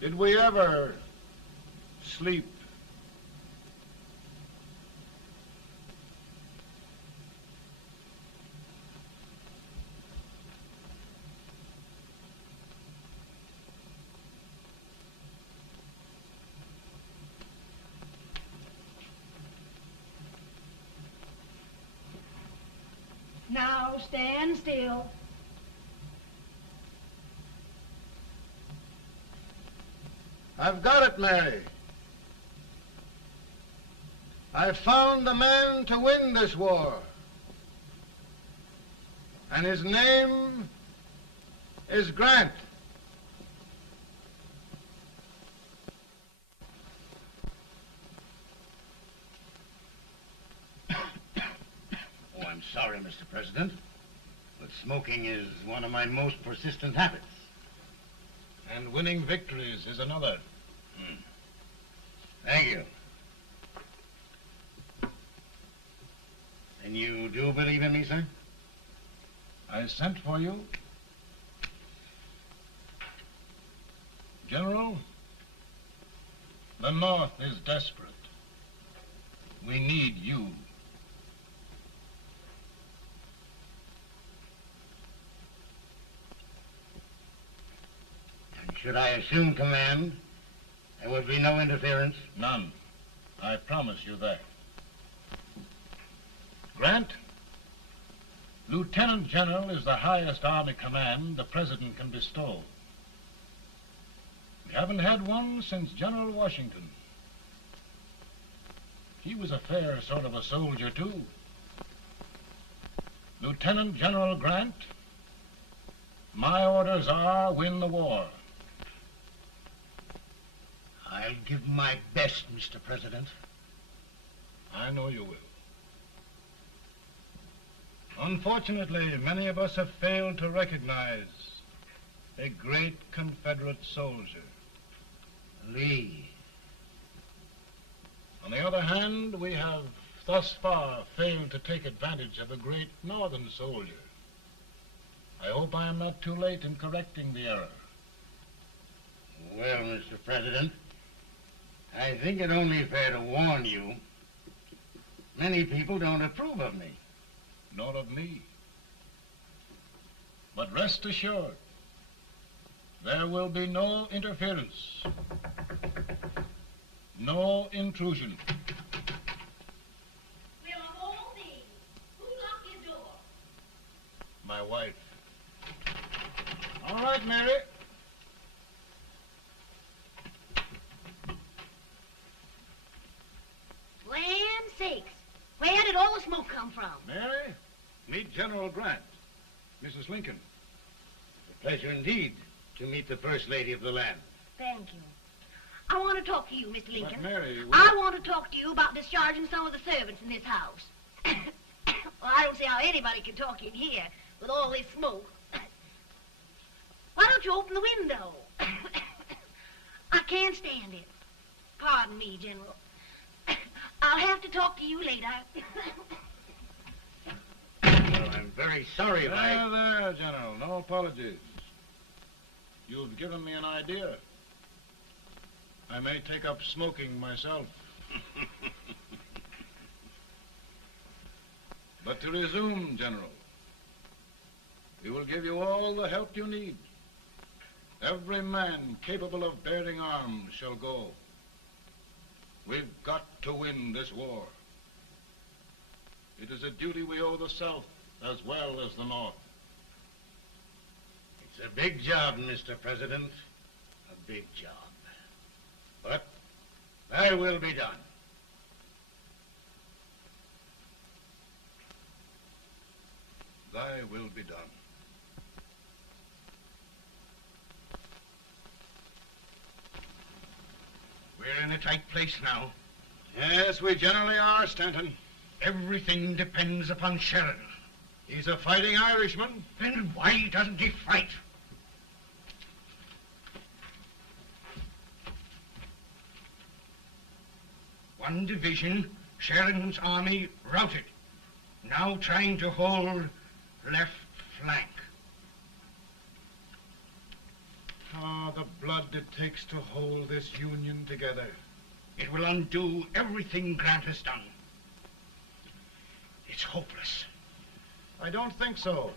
Did we ever sleep? Now stand still. I've got it, Mary. I've found the man to win this war. And his name is Grant. Oh, I'm sorry, Mr. President, but smoking is one of my most persistent habits. And winning victories is another. Thank you. And you do believe in me, sir? I sent for you. General, the North is desperate. We need you. And should I assume command, there would be no interference? None. I promise you that. Grant, Lieutenant General is the highest Army command the President can bestow. We haven't had one since General Washington. He was a fair sort of a soldier, too. Lieutenant General Grant, my orders are win the war. I'll give my best, Mr. President. I know you will. Unfortunately, many of us have failed to recognize a great Confederate soldier, Lee. On the other hand, we have thus far failed to take advantage of a great Northern soldier. I hope I am not too late in correcting the error. Well, Mr. President, I think it only fair to warn you. Many people don't approve of me. Nor of me. But rest assured, there will be no interference, no intrusion. Well, of all things, who locked your door? My wife. All right, Mary. Land sakes, where did all the smoke come from? Mary, meet General Grant, Mrs. Lincoln. A pleasure indeed to meet the First Lady of the land. Thank you. I want to talk to you, Mr. Lincoln. But Mary, I want to talk to you about discharging some of the servants in this house. Well, I don't see how anybody can talk in here with all this smoke. Why don't you open the window? I can't stand it. Pardon me, General. I'll have to talk to you later. Well, I'm very sorry if There, General. No apologies. You've given me an idea. I may take up smoking myself. But to resume, General, we will give you all the help you need. Every man capable of bearing arms shall go. We've got to win this war. It is a duty we owe the South as well as the North. It's a big job, Mr. President. A big job. But thy will be done. Thy will be done. We're in a tight place now. Yes, we generally are, Stanton. Everything depends upon Sheridan. He's a fighting Irishman. Then why doesn't he fight? One division, Sheridan's army, routed. Now trying to hold left flank. Ah, the blood it takes to hold this Union together. It will undo everything Grant has done. It's hopeless. I don't think so.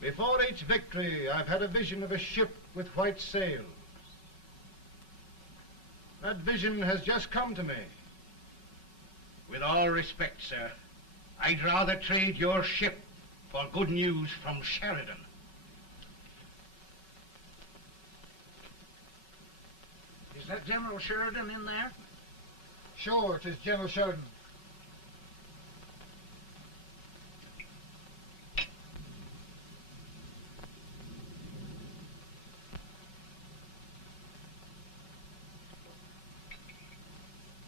Before each victory, I've had a vision of a ship with white sails. That vision has just come to me. With all respect, sir, I'd rather trade your ship for good news from Sheridan. Is that General Sheridan in there? Sure, it is General Sheridan.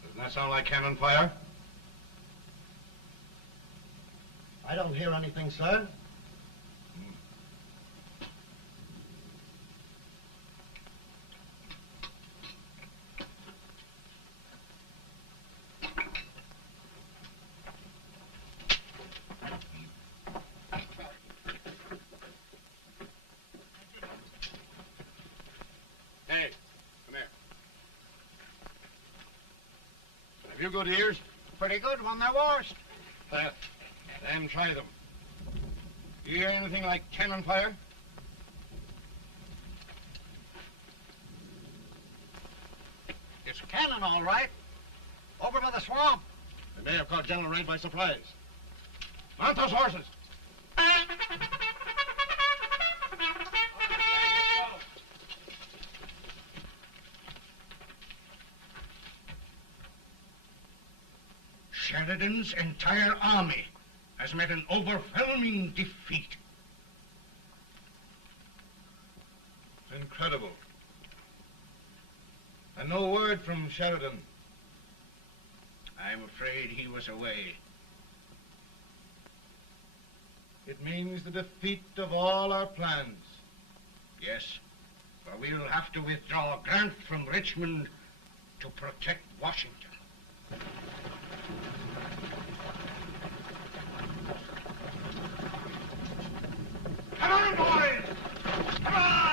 Doesn't that sound like cannon fire? I don't hear anything, sir. Hey, come here. Have you good ears? Pretty good when they're washed. Then try them. You hear anything like cannon fire? It's cannon, all right. Over by the swamp. They may have caught General Wright by surprise. Mount those horses. Sheridan's entire army has met an overwhelming defeat. It's incredible. And no word from Sheridan. I'm afraid he was away. It means the defeat of all our plans. Yes, for we'll have to withdraw Grant from Richmond to protect Washington. Come on, boys! Come on!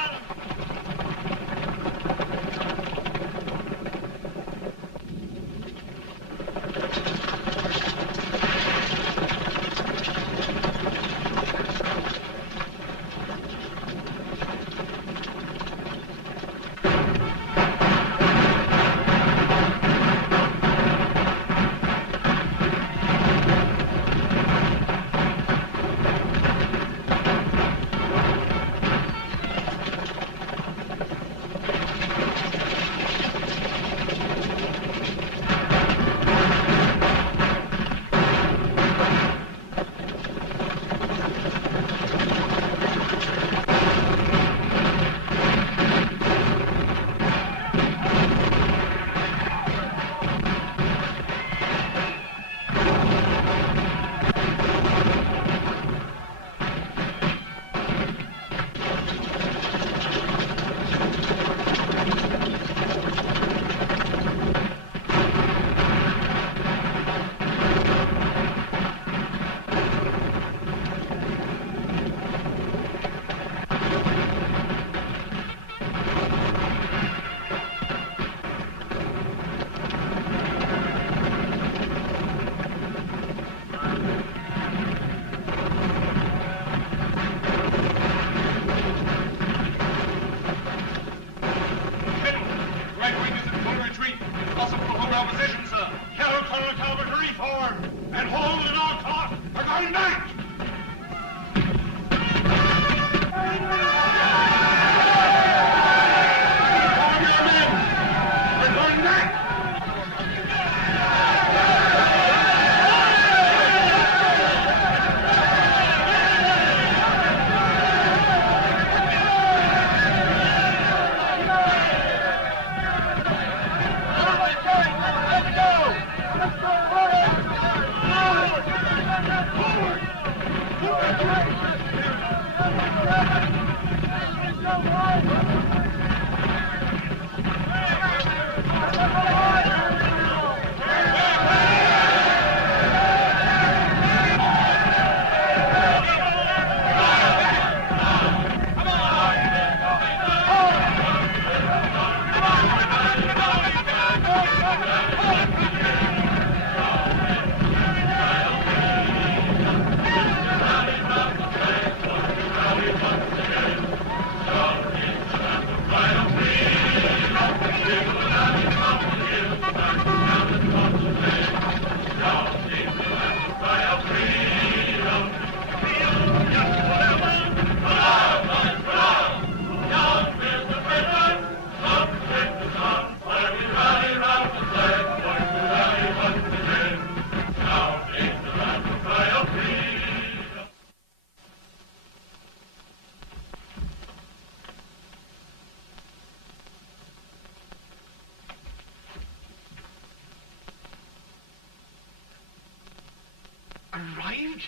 Arrived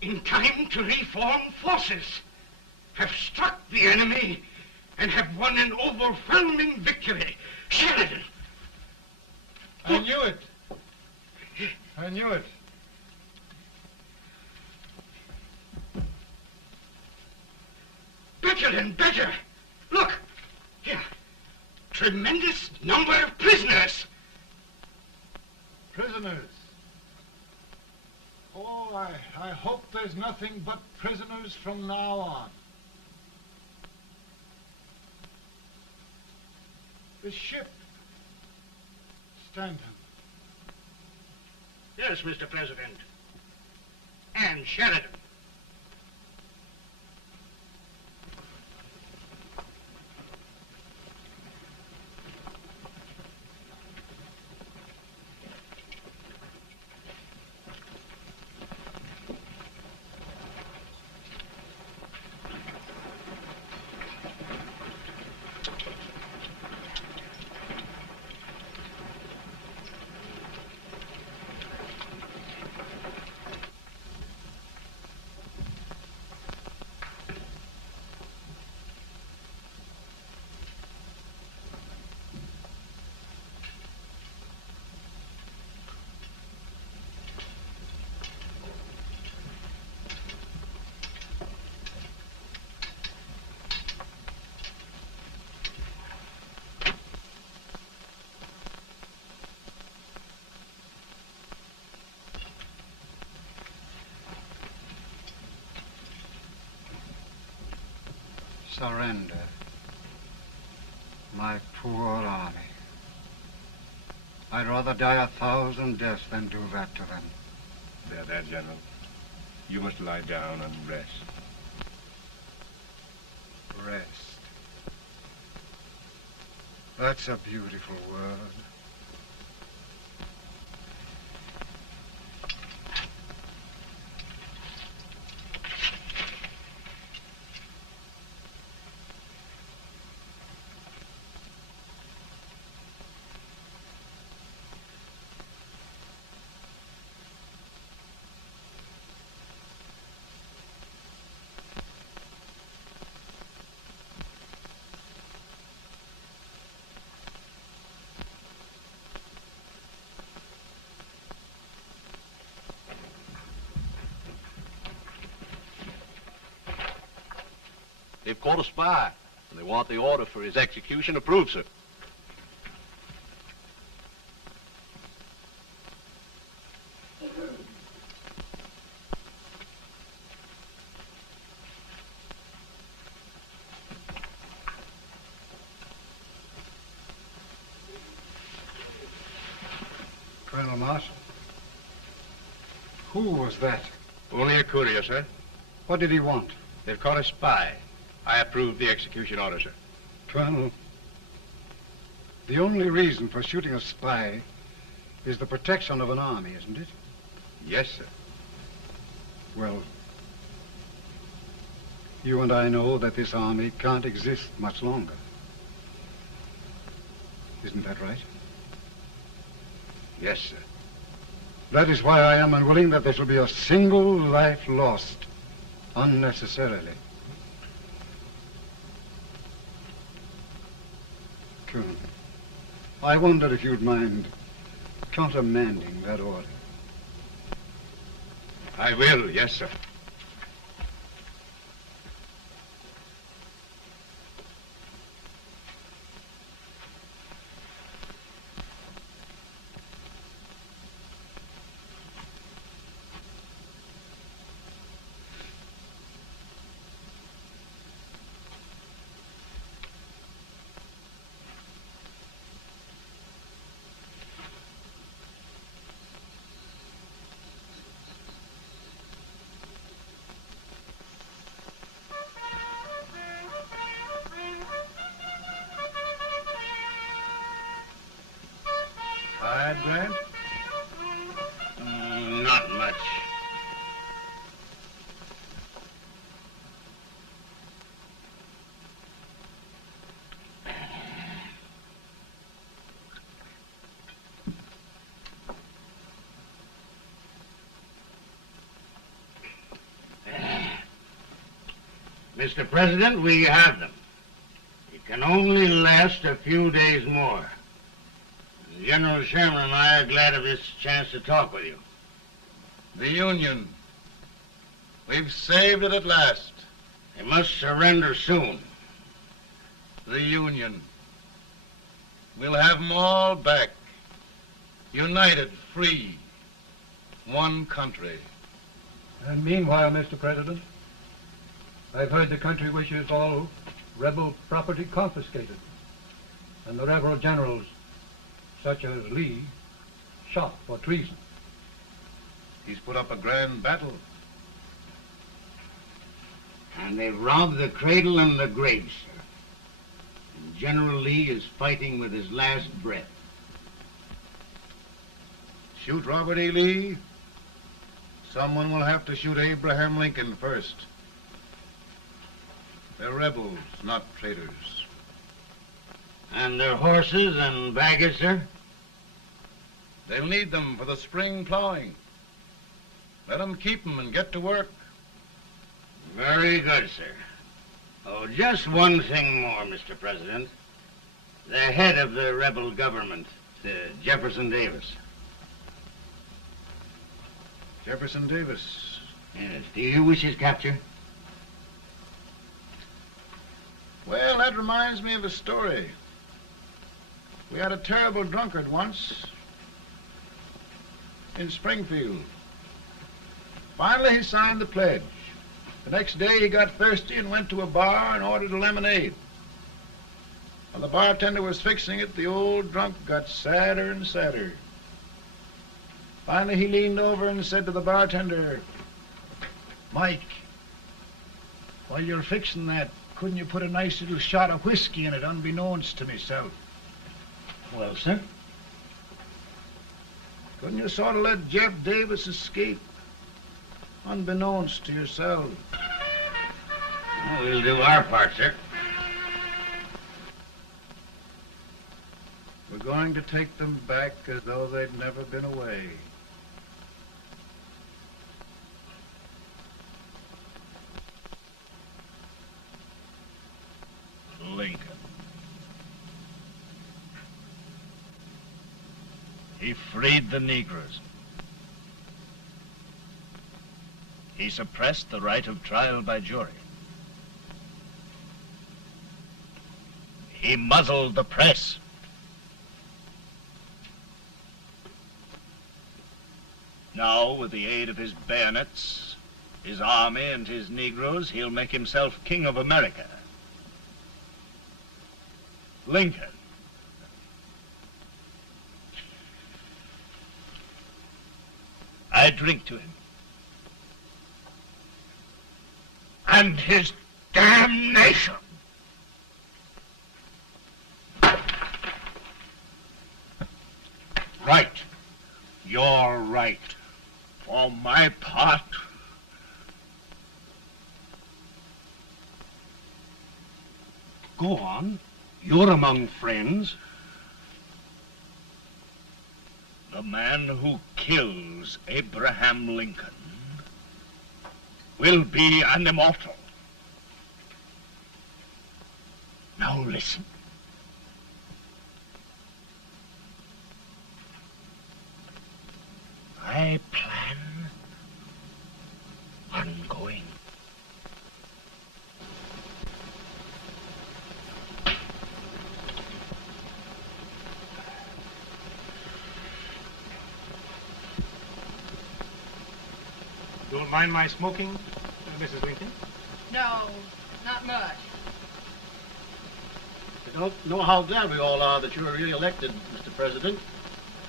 in time to reform forces, have struck the enemy, and have won an overwhelming victory. Sheridan! I knew it. I knew it. Better and better. Look, here. Tremendous number of prisoners. Prisoners. Oh, I hope there's nothing but prisoners from now on. The ship. Stanton. Yes, Mr. President. And Sheridan. Surrender. My poor army. I'd rather die 1,000 deaths than do that to them. There, General. You must lie down and rest. Rest. That's a beautiful word. They've caught a spy, and they want the order for his execution approved, sir. Colonel Marshall. Who was that? Only a courier, sir. What did he want? They've caught a spy. I approve the execution order, sir. Colonel, the only reason for shooting a spy is the protection of an army, isn't it? Yes, sir. Well, you and I know that this army can't exist much longer. Isn't that right? Yes, sir. That is why I am unwilling that there shall be a single life lost unnecessarily. Colonel. I wondered if you'd mind countermanding that order. I will, yes, sir. Tired, Grant? Not much. Mr. President, we have them. It can only last a few days more. General Sherman and I are glad of this chance to talk with you. The Union. We've saved it at last. They must surrender soon. The Union. We'll have them all back. United, free. One country. And meanwhile, Mr. President, I've heard the country wishes all rebel property confiscated, and the rebel generals, such as Lee, shot for treason. He's put up a grand battle. And they've robbed the cradle and the grave, sir. And General Lee is fighting with his last breath. Shoot Robert E. Lee? Someone will have to shoot Abraham Lincoln first. They're rebels, not traitors. And their horses and baggage, sir? They'll need them for the spring plowing. Let them keep them and get to work. Very good, sir. Oh, just one thing more, Mr. President. The head of the rebel government, Jefferson Davis. Jefferson Davis? Yes. Do you wish his capture? Well, that reminds me of a story. We had a terrible drunkard once in Springfield. Finally, he signed the pledge. The next day, he got thirsty and went to a bar and ordered a lemonade. While the bartender was fixing it, the old drunk got sadder and sadder. Finally, he leaned over and said to the bartender, "Mike, while you're fixing that, couldn't you put a nice little shot of whiskey in it, unbeknownst to myself?" Well, sir? Couldn't you sort of let Jeff Davis escape, unbeknownst to yourself? Well, we'll do our part, sir. We're going to take them back as though they'd never been away. Lincoln. He freed the Negroes. He suppressed the right of trial by jury. He muzzled the press. Now, with the aid of his bayonets, his army, and his Negroes, he'll make himself king of America. Lincoln. I drink to him. And his damnation. Right. You're right. For my part, go on. You're among friends. The man who kills Abraham Lincoln will be an immortal. Now listen. my plan ongoing. You'll mind my smoking, Mrs. Lincoln? No, not much. I don't know how glad we all are that you're re-elected, Mr. President.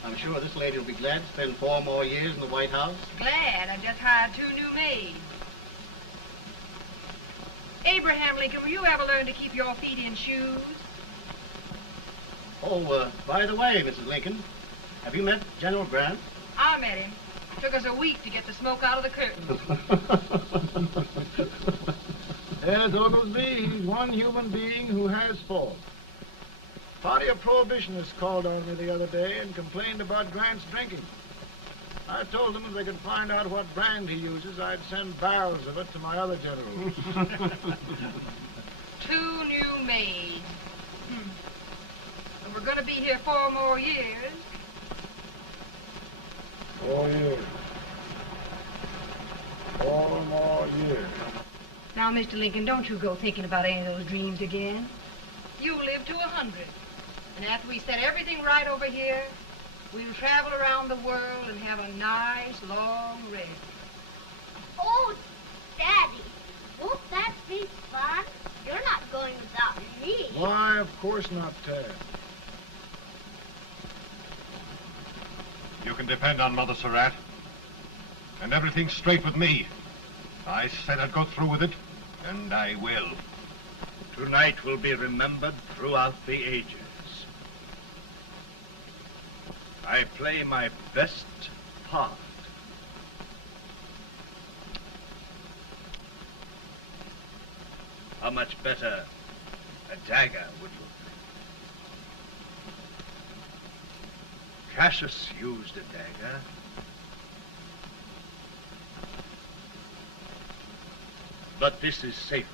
I'm sure this lady will be glad to spend 4 more years in the White House. Glad. I've just hired 2 new maids. Abraham Lincoln, will you ever learn to keep your feet in shoes? Oh, by the way, Mrs. Lincoln, have you met General Grant? I met him. It took us a week to get the smoke out of the curtains. Yes, Oglesby, he's one human being who has faults. Party of Prohibitionists called on me the other day and complained about Grant's drinking. I told them if they could find out what brand he uses, I'd send barrels of it to my other generals. 2 new maids. And we're going to be here 4 more years. 4 years. 4 more years. Now, Mr. Lincoln, don't you go thinking about any of those dreams again. You live to 100. And after we set everything right over here, we'll travel around the world and have a nice, long rest. Oh, Daddy, won't that be fun? You're not going without me. Why, of course not, Tad. You can depend on Mother Surratt. And everything's straight with me. I said I'd go through with it, and I will. Tonight will be remembered throughout the ages. I play my best part. How much better a dagger would look? Cassius used a dagger. But this is safer.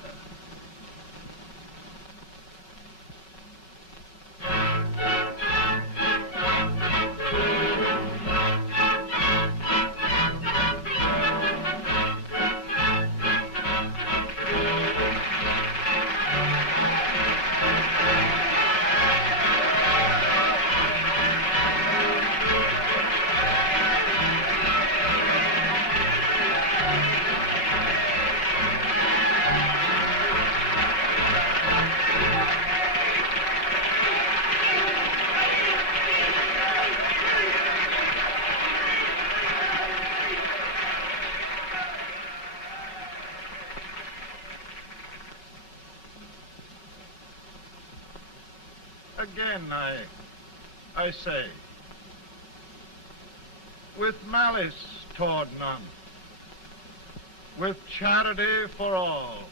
Again, I say, with malice toward none, with charity for all,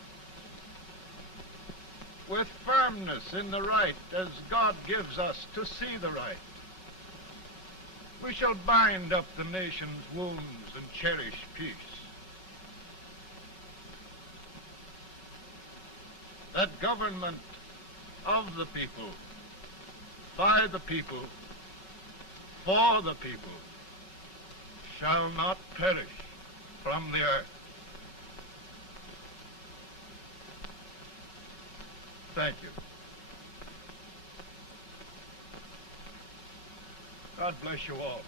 with firmness in the right as God gives us to see the right, we shall bind up the nation's wounds and cherish peace. That government of the people, by the people, for the people, shall not perish from the earth. Thank you. God bless you all.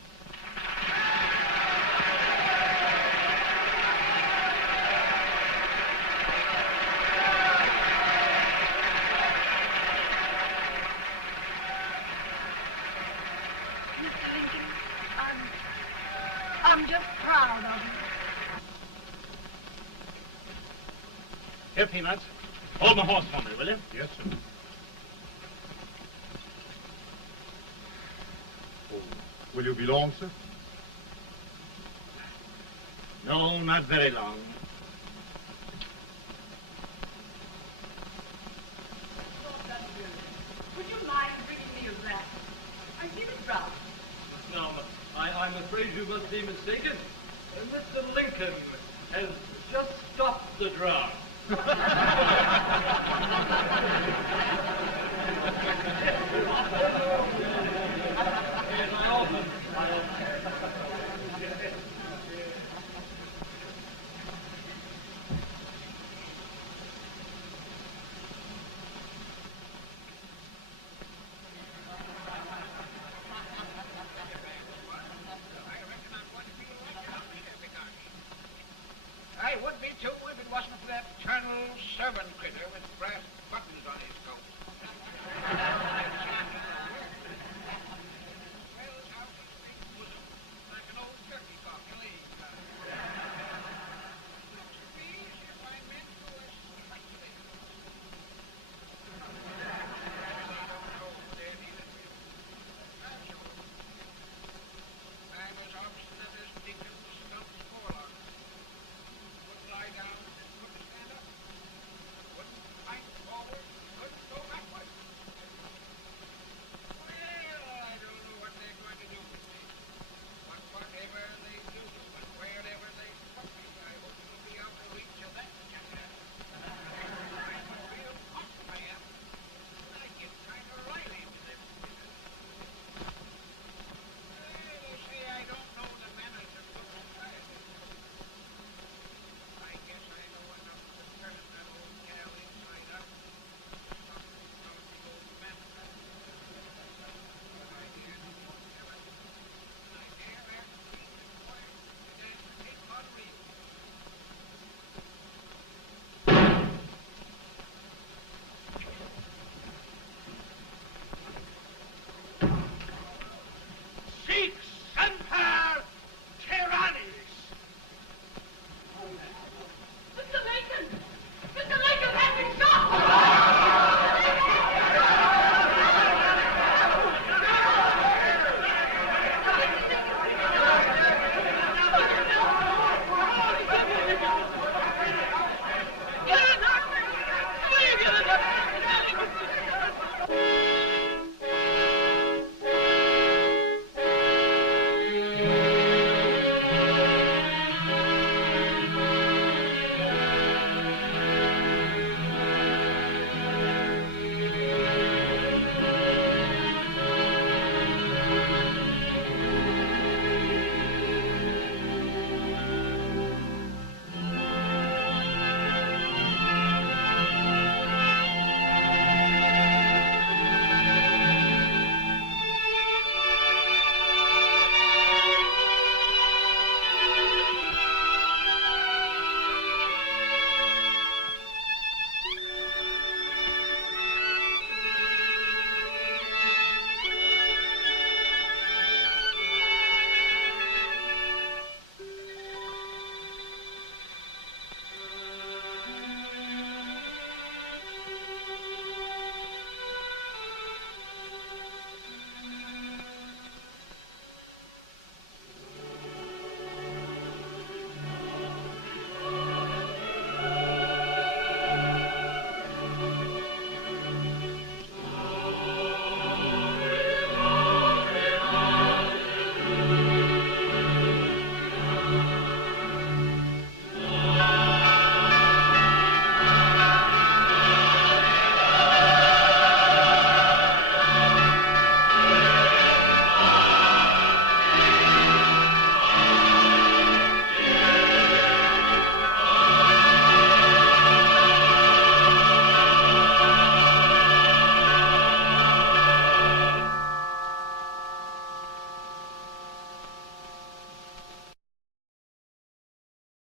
I'm just proud of you. Here, Peanuts. Hold my horse for me, will you? Yes, sir. Will you be long, sir? No, not very long. Would you mind bringing me a glass? I feel it drop. No, I'm afraid you must be mistaken. Mr. Lincoln has just stopped the draft.